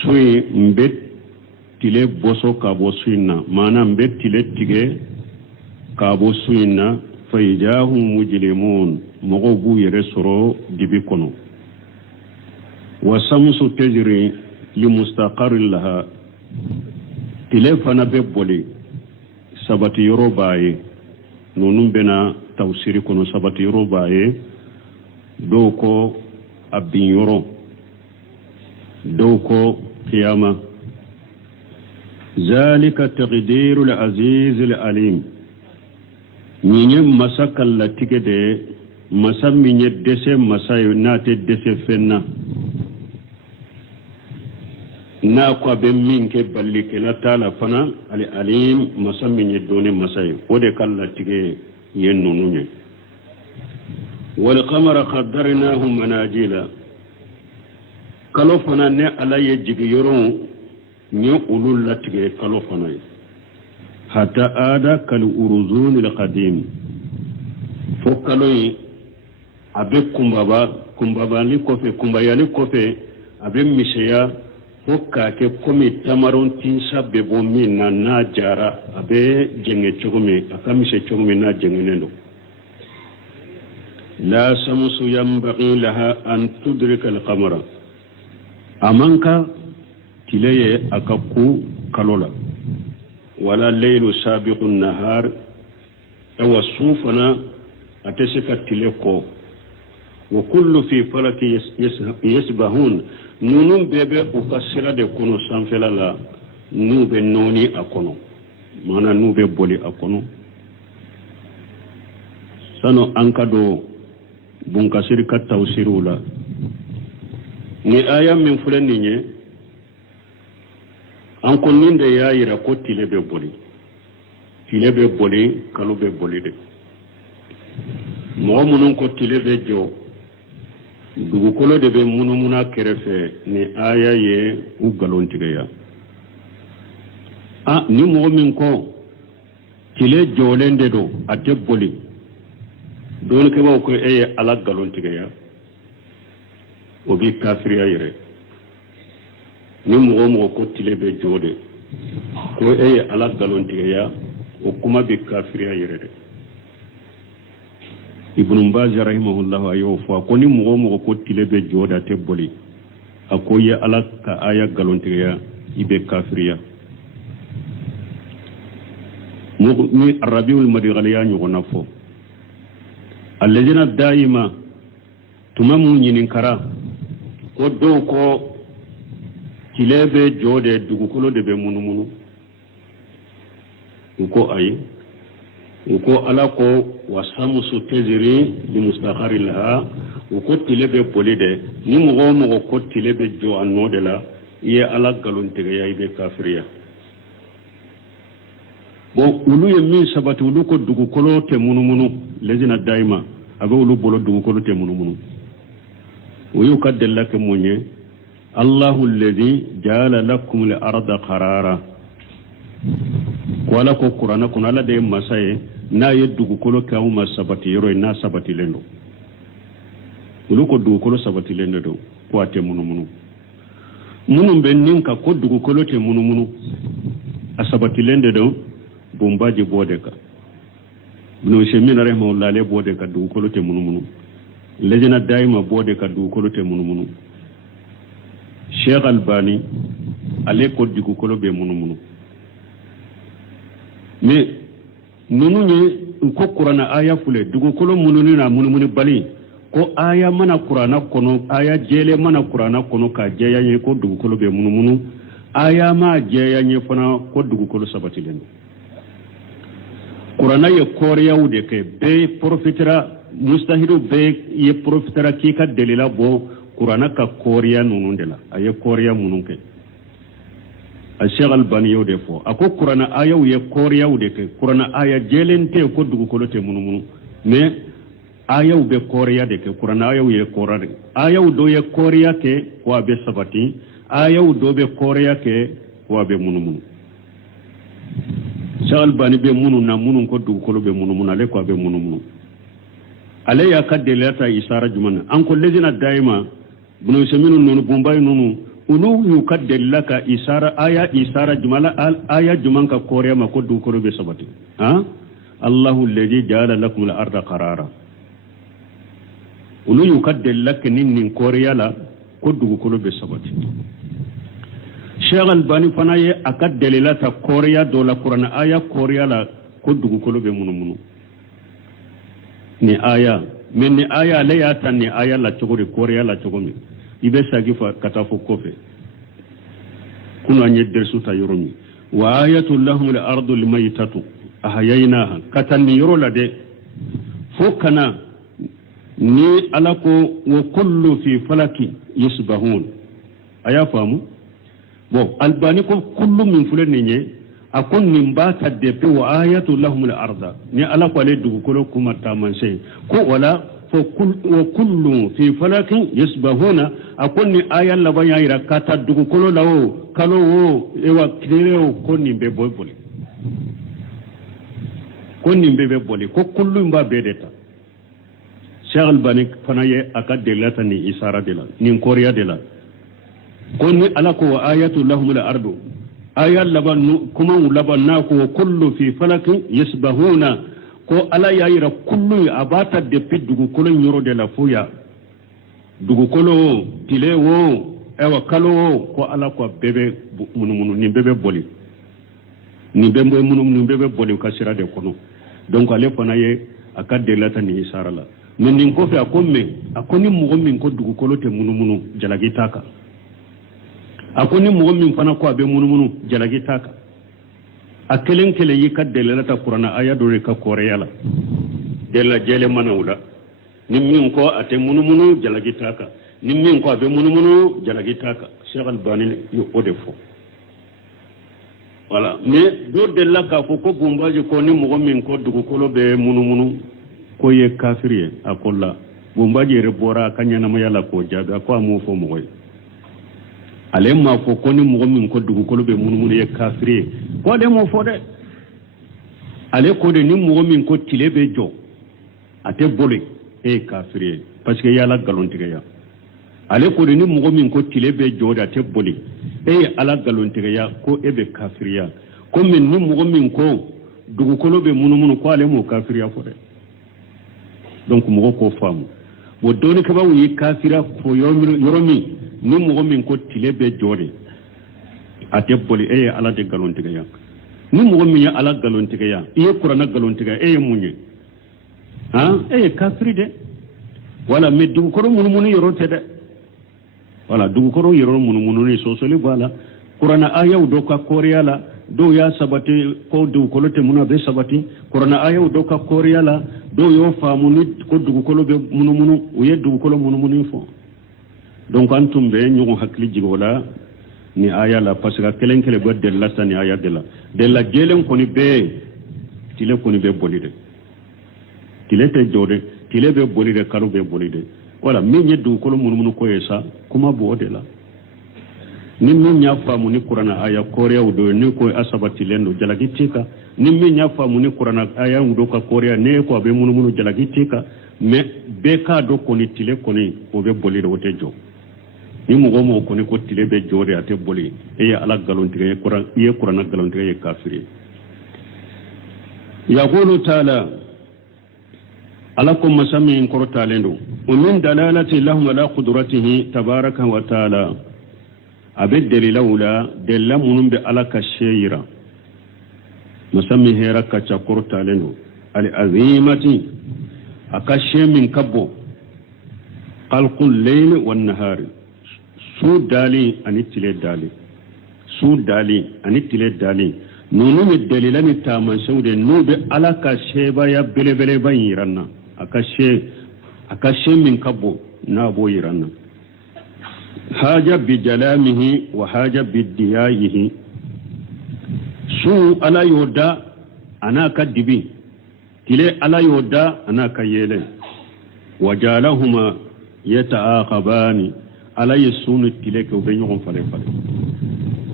سوي مبت تile boso kabo suina mana mbet tile tige kabo suina fayjahu mujrimun mogo bu yere soro dibi kono wasamsu tajri limustaqarrin laha tile fana be boli sabati yoro baye nonum bena tawsiri kono sabati yoro baye doko abin yoro doko qiyama zalika taqdirul azizul alim ñiñe masakal la tigede masammiñe dese masayo naate dese fenna na ko be min ke ballike la taala fana al alim masammiñe done masayo ode kala tige yenno nuñe والقمر قدرناه منازل كلوفنا نه على يجي يرون ني اولول لاتغي كلوفنا حتى آدا كالأرزون القديم فوكالوي أبي كمبابا لكوفي كمبايا لكوفي أبي مشيا فوكاكي كومي تمارون تنسا ببومي نا جارا أبي جنجي چوغمي أكاميشي چوغمي نا جنجي نندو لا شمس ينبغي لها أن تدرك القمر أمانك تلي أكاكو كالولا ولا الليل سابق النهار أو الصوفنا أتسك تليكو وكل في فلك يسبحون نونم بيبي أكسر دي كونو سانفلا لا نوبي نوني أكونو مانا نوبي بولي أكونو سانو أنكادو bunkasir ka tawsirula ni aya min fulani nye an ko ninde yaayira ko tile be boli kalu be boli de mo munun ko tile be jo dugukolo de be munumuna kerefe ni aya ye u galon tigeya ni mo min ko tile jolende do ate boli don ke ko eye ala galon tigeya o bi kafiriya yere ni mo ko tile be jode ko eye ala galon tigeya o kuma bi kafiriya yere de ibn Baz rahimahullah ayo fa ko ni mo ko tile be jode te boli akoye ala ka aya galon tigeya ibe kafiriya ni arabiul madighaliya nyugona fo alladina daima tumamu nyininkara ko do ko kilebe jode dugukolo de be munumunu ko ay ko ala ko wasamusu teziri li mustaqarri laha ko tilebe polide ni mo ko tilebe jo anno de la ye ala galon tege ya ibe kafiriya bo ulu ye min sabati ulu ko dugu kolo te munumunu lezina daima aga ulu bolo dugu kolo te munumunu uyu kadella ke munye Allahu alladhi ja'ala lakum al-arda qarara wala ko qur'ana kun ala de masaye na ye dugu kolo ka uma sabati yoro na sabati lendo ulu ko dugu kolo sabati lendo do ko ate munumunu munum ben ninka ko dugu kolo te munumunu asabati lendo do bombaji bodeka ibn shemina rahimahullah le bodeka dugu kolo te munumunu lejena daima bodeka dugu kolo te munumunu Sheikh Albani ale ko dugu kolo be munumunu mais nunu nye ko qur'ana aya fule dugu kolo mununu na munumunu bali ko aya mana qur'ana kono aya jele mana qur'ana kono ka jeya nye ko dugu kolo be munumunu aya ma jeya nye fana ko dugu kolo sabati len qur'ana ye koriya wude ke be profitera mustahidu be ye profitera ki ka delila bo qur'ana ka koriya nunu de la aye koriya mununke Sheikh Albani yo de fo ako qur'ana aya ye koriya wude ke qur'ana aya jelente ko dugu kolo te munumunu mais aya be koriya de ke qur'ana aya ye korade aya do ye koriya ke ko be sabati aya do be koriya ke ko be munumunu Sheikh Albani be mununa munun ko dugu kolo be munumunu ale ko be munumunu ale ya kaddelata isara jumana an ko lejina daima bunu seminu nonu bombay nonu ulu yukaddellaka isara aya isara jumala aya jumanka koriya ma ko dugu kolo be sabati ha Allahu alladhi ja'ala lakum al-arda qarara ulu yukaddellaka nin koriya la ko dugu kolo be sabati Sheikh Albani fana ye akaddelata koriya do la Qur'an aya koriya la ko dugu kolo be munumunu ni aya men ni aya le ya tan ni aya la chogori koriya la chogomi ibe sagifa katafo kofe kuno anye dersuta yoromi wa ayatul lahum al-ardu limaytatu ahyaynaha katani yoro la de fokana ni alako wa kullu fi falaki yasbahun aya famu bo albani ko kullu min fulani nye akon min bata de pe wa ayatul lahum al-arda ni alako le dugu kolo kuma tamanse ko wala وكل في فلك يسبحون أكون آية لبا يايرا كاتا دوغو كولو لاو كالو ايوا كريرو كوني مبي بولي كوني مبي بولي كو كل مبا بيدتا شيخ الباني فناي اكاد دلاتني اساره دلا نين كوريا دلا كوني الاكو آيات لهم الارض آية لبا كما لبا ناكو كل في فلك يسبحون ko ala yayira kullu abata de dugu kolo nyoro de la fuya dugu kolo tile wo ewa kalo ko ala ko bebe munumunu ni bebe boli ni bembo munumunu ni bebe boli ka sira de kono donc ale fana ye akade lata ni isara la men nin ko fe akomme akoni mugo min ko dugu kolo te munumunu jalagi taka akoni mugo min fana ko abe munumunu jalagi taka akelen kele yika delata qur'ana aya do ka koreya la dela jele manawla nimmin ko ate munumunu jalagitaka nimmin ko abe munumunu jalagitaka Sheikh Albani yo odefo wala mais do della ka ko bombaji ko ni mo min ko dugu kolo be munumunu ko ye kafiriye akolla bombaji rebora kanyana ma yala ko jaga ko amu fo mo koy alemma ko ni mo min ko dugu kolo be munumunu ye kafiriye ko de mo fode ale ko de ni mo min ko tilebe jo ate bole e kafiri parce que yala galontiga ya ale ko de ni mo min ko tilebe jo da te bole e ala galontiga ya ko ebe kafiriya ko min ni mo min ko dugu kolo be munumunu ko ale mo kafiriya fode donc mo ko famu bo doni ka ba wi kafira ko yoromi ni mo min ko tilebe jode ate boli e ala de galontiga ya ni mo mi ya ala galontiga ya e qur'ana galontiga e munye ha e kafiri de wala me dugu koro munumunu yorote de wala dugu koro yoro munumunu ni sosoli wala qur'ana aya do ka koriya la do ya sabati ko dugukolo te muna be sabati korona ayaw do ka koriya la do yo faamu ni ko dugukolo be munu o ye dugukolo munu fo donc antum be ñugo hakli jigola ni aya la parce que kelen kele go de la tani aya de la jelen ko ni be tile ko ni be bolide tile te jode tile be bolide karu be bolide wala min ye dugukolo munu ko yesa kuma bo de la ni min ya faamu ni qur'ana aya korea do ni ko asabati lendo jalagi tika ni min ya faamu ni qur'ana aya do ka korea ne ko be munu jalagi tika me be ka do ko ni tile ko ni o be bolide wote jo ni mo ko ni ko tile be jode ate boli e ya ala galontige qur'ana galontige ye kafiri yaqulu ta'ala alakum masami korta lendo wa min dalalati lahum ala qudratihi tabaraka wa ta'ala abed dalilawla dalla munum be alaka shayira masami hera ka chakorta lendo al azimati akashe min kabbo qalqul layl wan nahar sudali anitile dali nunu mi dalilani taman saude nube alaka sheba ya bele ban yiranna akashe min kabbo na bo yiranna haja bi jalamihi wa haja bi diyayihi su ala yoda anaka dibi tile ala yoda anaka yele wajalahuma yataaqabani ala yasunu tile ko be nyon fale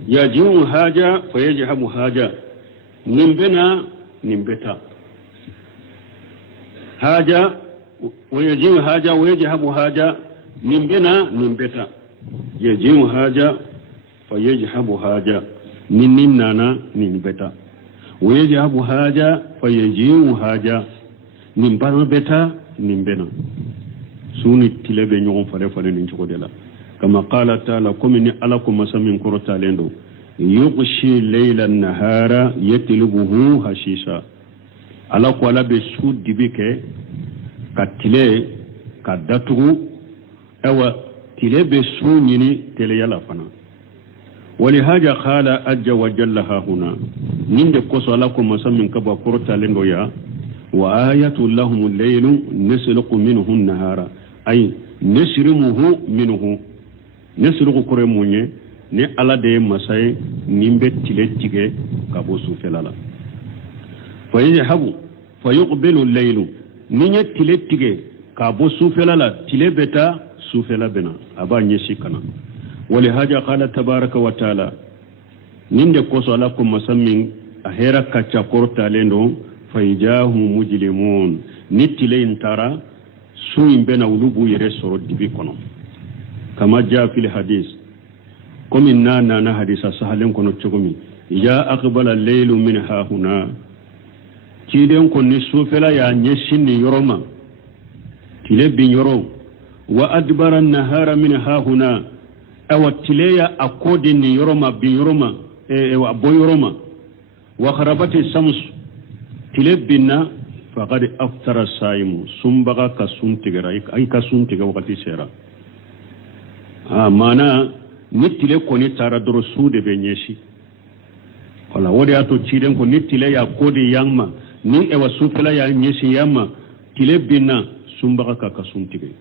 yajiu haja fayajhabu haja nimbeta haja wayajiu haja wayajhabu haja nimbeta yajiu haja fayajhabu haja ninnana nimbeta wayajhabu haja fayajiu haja nimbeta nimbena suni tilebe nyon fale ni chokodela كما قال تعالى كمني ألكم مسامين كرتا لندو يغشي الليل النهار يتلبه هشيشا ألكم على بسود دبيك كتلي كدتو أو تلي بسونيني تلي يلافنا ولهذا قال أجا وجلها هنا نند قصة لكم مسامين كبا كرتا لندو يا وآية لهم الليل نسلق منه النهار أي نسرمه منه nesirugo kore munye ne ala de masay nimbe tile tige kabo sufelala fayhabu fayuqbilu al-layl ninya tile tige kabo sufelala tile beta sufela bena aba nyeshi kana wali haja qala tabaraka wa taala ninde koso ala ko masammin ahera kacha korta lendo fayjahu mujlimun nitile intara suim bena ulubu yere soro dibi kono كما جاء في الحديث كم إننا حديث سهلين كنو تشكمي يا أقبل الليل من ها هنا كيدين كن نسوفلا يا نيشين يروما تلبين يروم وأدبر النهار من ها هنا أو تليا أكودين يروما بيروما أبو يروما وخربت الشمس تلبنا فقد أفطر الصائم سنبغا كسنتغرا أي كسنتغا وقت سيرا mana nittile ko ni tara doro suude be nyeshi wala wodi ato ciden ko nittile ya kodi yamma ni e wasufela ya nyeshi yamma tile binna sumbaga ka suntige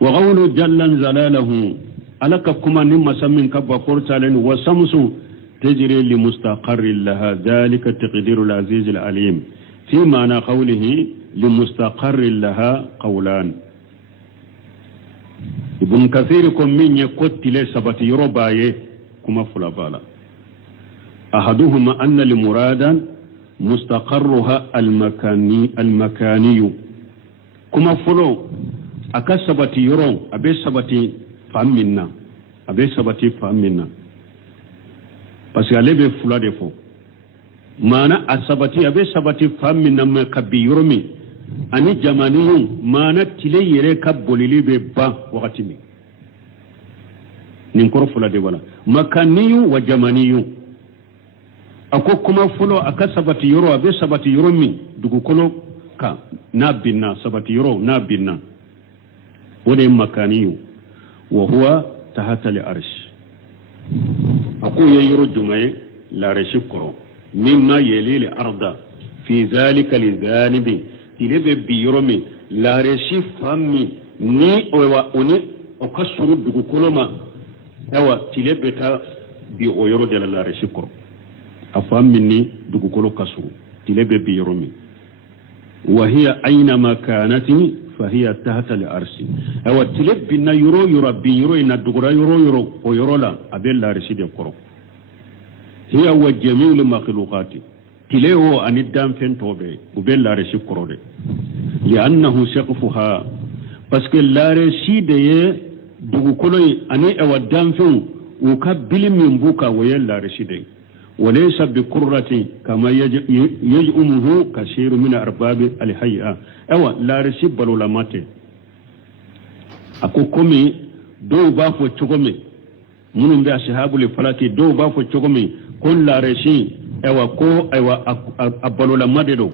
wa qawlu jalla zalalahu alaka kuma ni masammin kabba portalen wa samsu tajri li mustaqarrin laha dhalika taqdirul aziz al alim fi ma'na qawlihi li mustaqarrin laha qawlan ibn kathir ko min yakottile sabati yorobaye kuma fulabala ahaduhuma anna li muradan mustaqarruha al makani kuma fulo akasabati yoro abe sabati faminna parce que alebe fulade fo mana asabati abe sabati faminna ma kabi yoromi ani jamaniyun mana tile yere ka bolili be ba wakati mi nin koro fula de wala makaniyu wa jamaniyu ako kuma fulo aka sabati yoro abe sabati yoro mi dugu kolo ka na binna sabati yoro na binna wode makaniyu wa huwa tahta al arsh ako ye yoro jumaye lareshi koro mimma yelil arda fi zalika lidhanibi tilebe biyoromi lareshi fammi ni owa oni okasuru dugu koloma ewa tilebe ta bi oyoro de la lareshi koro afammi ni dugu kolo kasuru tilebe biyoromi wa hiya aynama kanati فهي تحت الأرش أو تلب بنا يرو يربي يرو إن الدغرا يرو ويرو لا أبين لا رشيد يقرأ هي وجميع المخلوقات تليه أن الدم فين توبه وبين لا رشيد قرأ لأنه سقفها بس لا رشيد دغو كلي أني أو الدم فين وكبل من بوكا وين لا رشيد وليس بقرة كما يجؤمه كثير من أرباب الحياة أو لا رشيب بلولا ماتي أكو كومي دو بافو تشوكومي منهم بأصحاب الفلاتي دو بافو تشوكومي كل لا رشي أو كو أو أبلولا ماتي دو